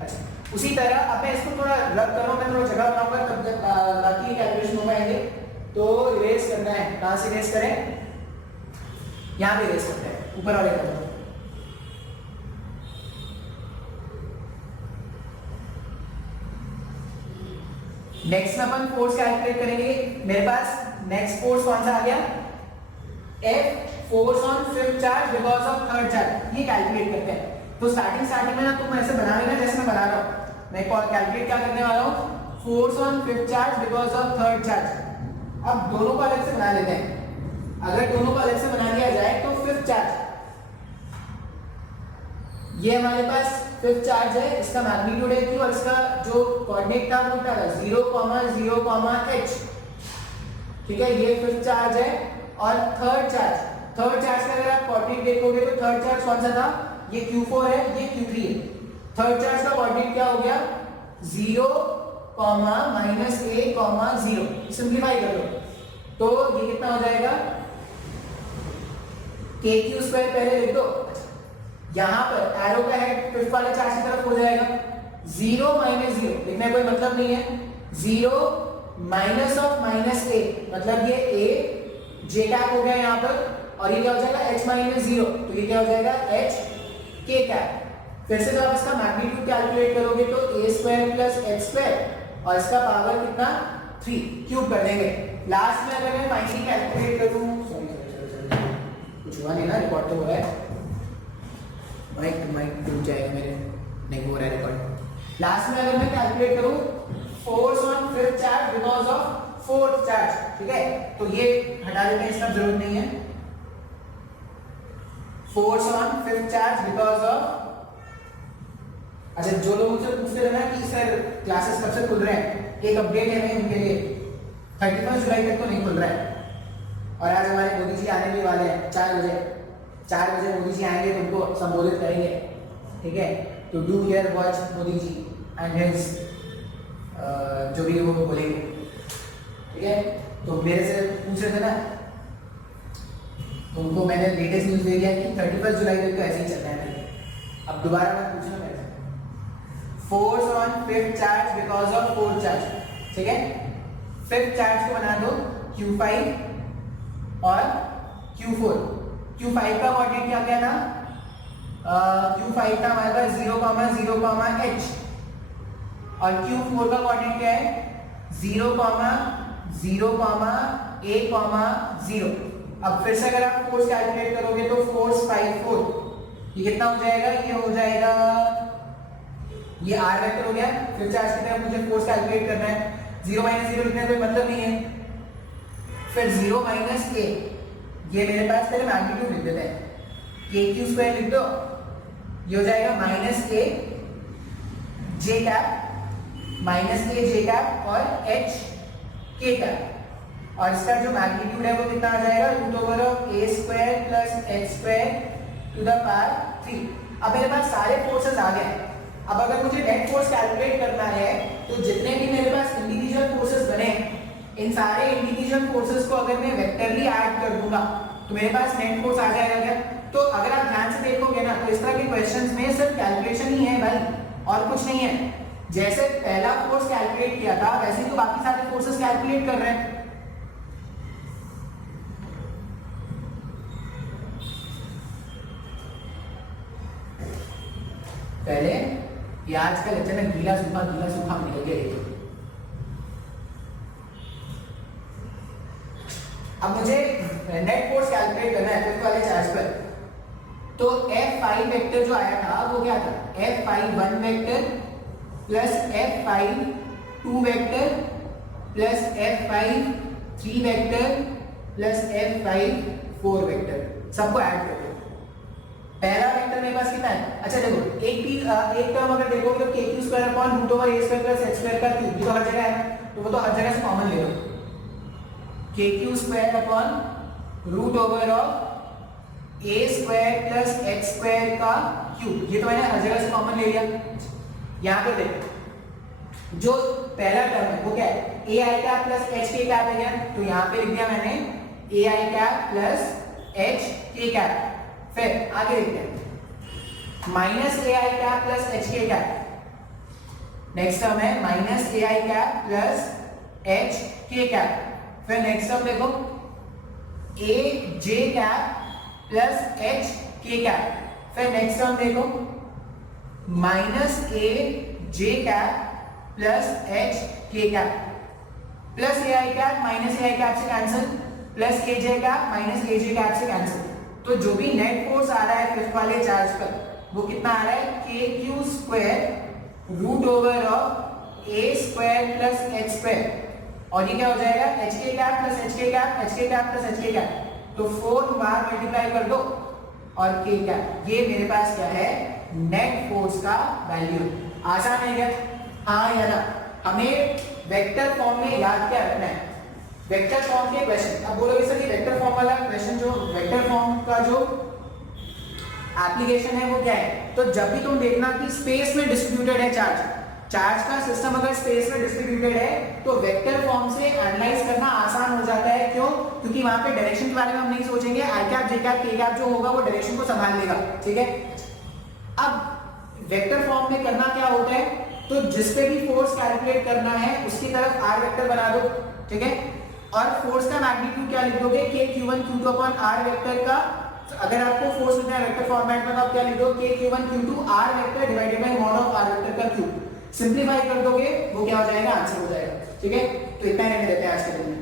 अच्छा, उसी तरह अब मैं इसको थोड़ा रब कर रहा हूं, मैं थोड़ा जगह बनाऊंगा तब जब बाकी कैलकुलेशन हो पाएंगे। तो इरेज करना है, कहां से इरेज करें, यहां पे इरेज करते हैं ऊपर वाले का। नेक्स्ट में अपन फोर्स कैलकुलेट करेंगे। मेरे पास नेक्स्ट फोर्स कौन सा आ गया F, force on fifth charge because of third charge, ये कैलकुलेट करते हैं। तो स्टार्टिंग में ना तुम ऐसे बनाओगे ना जैसे मैं बना रहा हूं, मैं कैलकुलेट क्या करने वाला हूं force on fifth charge because of third charge. अब दोनों को अलग से बना लेते हैं। अगर दोनों को अलग से बना दिया जाए तो फिफ्थ चार्ज, ये हमारे पास फिफ्थ चार्ज है, इसका मैग्नीट्यूड है क्यू और इसका जो कोऑर्डिनेट था वो क्या था 0, 0, h, ठीक है। ये फिफ्थ चार्ज है और थर्ड चार्ज का अगर आप कोऑर्डिनेट देखोगे तो थर्ड चार्ज कौन सा था, ये q4 है, ये q3 है। थर्ड चार्ज का कोऑर्डिनेट क्या हो गया 0, -a, 0। सिंपलीफाई कर लो तो ये कितना हो जाएगा k q स्क्वायर पहले लिख दो, यहां पर एरो का हेड फिफ्थ वाले चार्ज की तरफ हो जाएगा। 0 - 0 लिखने कोई मतलब नहीं है, 0 माइनस ऑफ माइनस a, मतलब ये a j कैप हो गया यहां पर और ये क्या हो जाएगा h - 0, तो ये क्या हो जाएगा h k कैप। फिर से जब आप इसका मैग्नीट्यूड कैलकुलेट करोगे तो a square plus h square और इसका पावर कितना 3 क्यूब कर देंगे। लास्ट में अगर मैं फाइनली कैलकुलेट करूं, सॉरी कुछ हुआ नहीं ना, रिकॉर्ड तो हो रहा है, माइक डूब जाएगा मेरे, नहीं हो रहा है रिकॉर्ड। लास्ट में अगर मैं कैलकुलेट करूं force on fifth charge because of fourth charge, ठीक है, तो ये हटा देते हैं, इसका जरूरत नहीं है। Force on fifth charge because of, अच्छा जो लोग मुझसे पूछते रहे ना कि सर क्लासेस कब से खुल रहे हैं, एक अपडेट है भाई उनके लिए, 31 जुलाई तक तो नहीं खुल रहा है। और आज हमारे मोदी जी आने भी वाले हैं 4 बजे, 4 बजे मोदी जी आएंगे तो उनको संबोधित करेंगे, ठीक है। तो do here watch Modi ji and his जो भी वो बोलेंगे, ठीक है। तो मेरे से पूछ रहे थे ना, तो उनको मैंने लेटेस्ट न्यूज़ दे दिया कि 31 जुलाई तक तो ऐसे ही चलना है। अब दोबारा मत पूछना मेरे से। Force on fifth charge because of fourth charge, ठीक है। फिफ्थ चार्ज को बना दो Q5 और Q4। Q5 का कोऑर्डिनेट क्या क्या था? Q5 था हमारे पास 0,0,H और Q4 का कोऑर्डिनेट क्या है? 0,0,A,0। अब फिर से अगर आप फोर्स कैलकुलेट करोगे तो फोर्स 5,4, ये कितना हो जाएगा? ये हो जाएगा, ये R वेक्टर हो गया। फिर चार्ज की तरफ मुझे फोर्स कैलकुलेट करना है, 0 - 0 लिखने का कोई मतलब नहीं है। फिर 0 - A, ये मेरे पास पहले मैग्नीट्यूड लिख देते हैं, KQ² लिख दो, ये हो जाएगा -A J cap, -A J cap और H K कैप। और इसका जो मैग्नीट्यूड है वो कितना आ जाएगा? √A² + H² to the power 3। अब मेरे पास सारे फोर्सेस आ गए हैं। अब अगर मुझे नेट फोर्स कैलकुलेट करना है तो जितने भी मेरे पास इंडिविजुअल फोर्सेस बने, इन सारे इंडिविजुअल फोर्सेस को अगर मैं वेक्टरली ऐड कर दूंगा तो मेरे पास नेट फोर्स आ जाएगा क्या? तो अगर आप ध्यान से देखोगे ना तो इस तरह के क्वेश्चंस में सिर्फ कैलकुलेशन ही है भाई, और कुछ नहीं है। जैसे पहला फोर्स कैलकुलेट किया था वैसे ही तो बाकी सारे फोर्सेस कैलकुलेट कर रहे हैं। पहले ये आज का लेक्चर में गीला सूखा निकल गया। अब मुझे नेट फोर्स कैलकुलेट करना है फिफ्थ वाले चार्ज पर, तो F5 वेक्टर जो आया था वो क्या था? F5 vector plus F5 vector plus F5 vector plus F5 vector, सबको ऐड कर दो। पहला वेक्टर मेरे पास कितना है? अच्छा देखो, एक टर्म अगर देखोगे तो KQ² अपॉन √A² + H² का क्यूब, ये तो हर जगह है, तो वो तो हर जगह से कॉमन ले लो। KQ² अपॉन √A² + H² का क्यूब, ये तो मैंने हर जगह से कॉमन ले लिया। यहाँ पे देखो, जो पहला टर्म है वो क्या है? AI cap plus HK cap है क्या? तो यहाँ पे लिख दिया मैंने AI cap plus HK cap. फिर आगे देखते हैं, -AI cap plus HK cap. Next term है -AI cap plus HK cap. फिर नेक्स्ट टर्म देखो, AJ cap plus HK cap. फिर नेक्स्ट टर्म देखो, -AJ cap plus HK cap, plus AI cap minus AI cap से cancel, plus AJ cap minus AJ cap से cancel. तो जो भी net force आ रहा है फिफ्थ वाले चार्ज पर वो कितना आ रहा है? KQ² √A² प्लस H², और ये क्या हो जाएगा? HK cap plus HK cap, HK cap plus HK cap, तो 4 बार मल्टीप्लाई कर दो और K कैप। ये मेरे पास क्या है? नेट फोर्स का वैल्यू। आसान है क्या? हाँ या ना? हमें वेक्टर फॉर्म में याद क्या रखना है? वेक्टर फॉर्म के क्वेश्चन, अब बोलोगे सर ये वेक्टर फॉर्म वाला क्वेश्चन, जो वेक्टर फॉर्म का जो एप्लीकेशन है वो क्या है? तो जब भी तुम देखना कि स्पेस में डिस्ट्रीब्यूटेड है चार्ज का सिस्टम अगर स्पेस में डिस्ट्रीब्यूटेड है तो वेक्टर फॉर्म से एनालाइज करना आसान हो जाता है। क्यों? क्योंकि वहां पे डायरेक्शन के बारे में हम नहीं सोचेंगे, आई कैप जे कैप के कैप जो होगा वो डायरेक्शन को संभाल लेगा, ठीक है। अब वेक्टर फॉर्म में करना क्या होता है? तो जिस पे भी फोर्स कैलकुलेट करना है उसकी तरफ आर वेक्टर बना दो, ठीक है। और फोर्स का मैग्नीट्यूड क्या लिख दोगे? KQ1 Q2 upon R vector का, अगर आपको फोर्स लिखना है वेक्टर फॉर्मेट में तो आप क्या लिख दो? KQ1 Q2 R vector divided by mod of R vector का क्यूब। सिंपलीफाई कर दोगे वो क्या हो जाएगा? आंसर हो जाएगा, ठीक है। तो इतना रहने देते हैं आज के दिन में।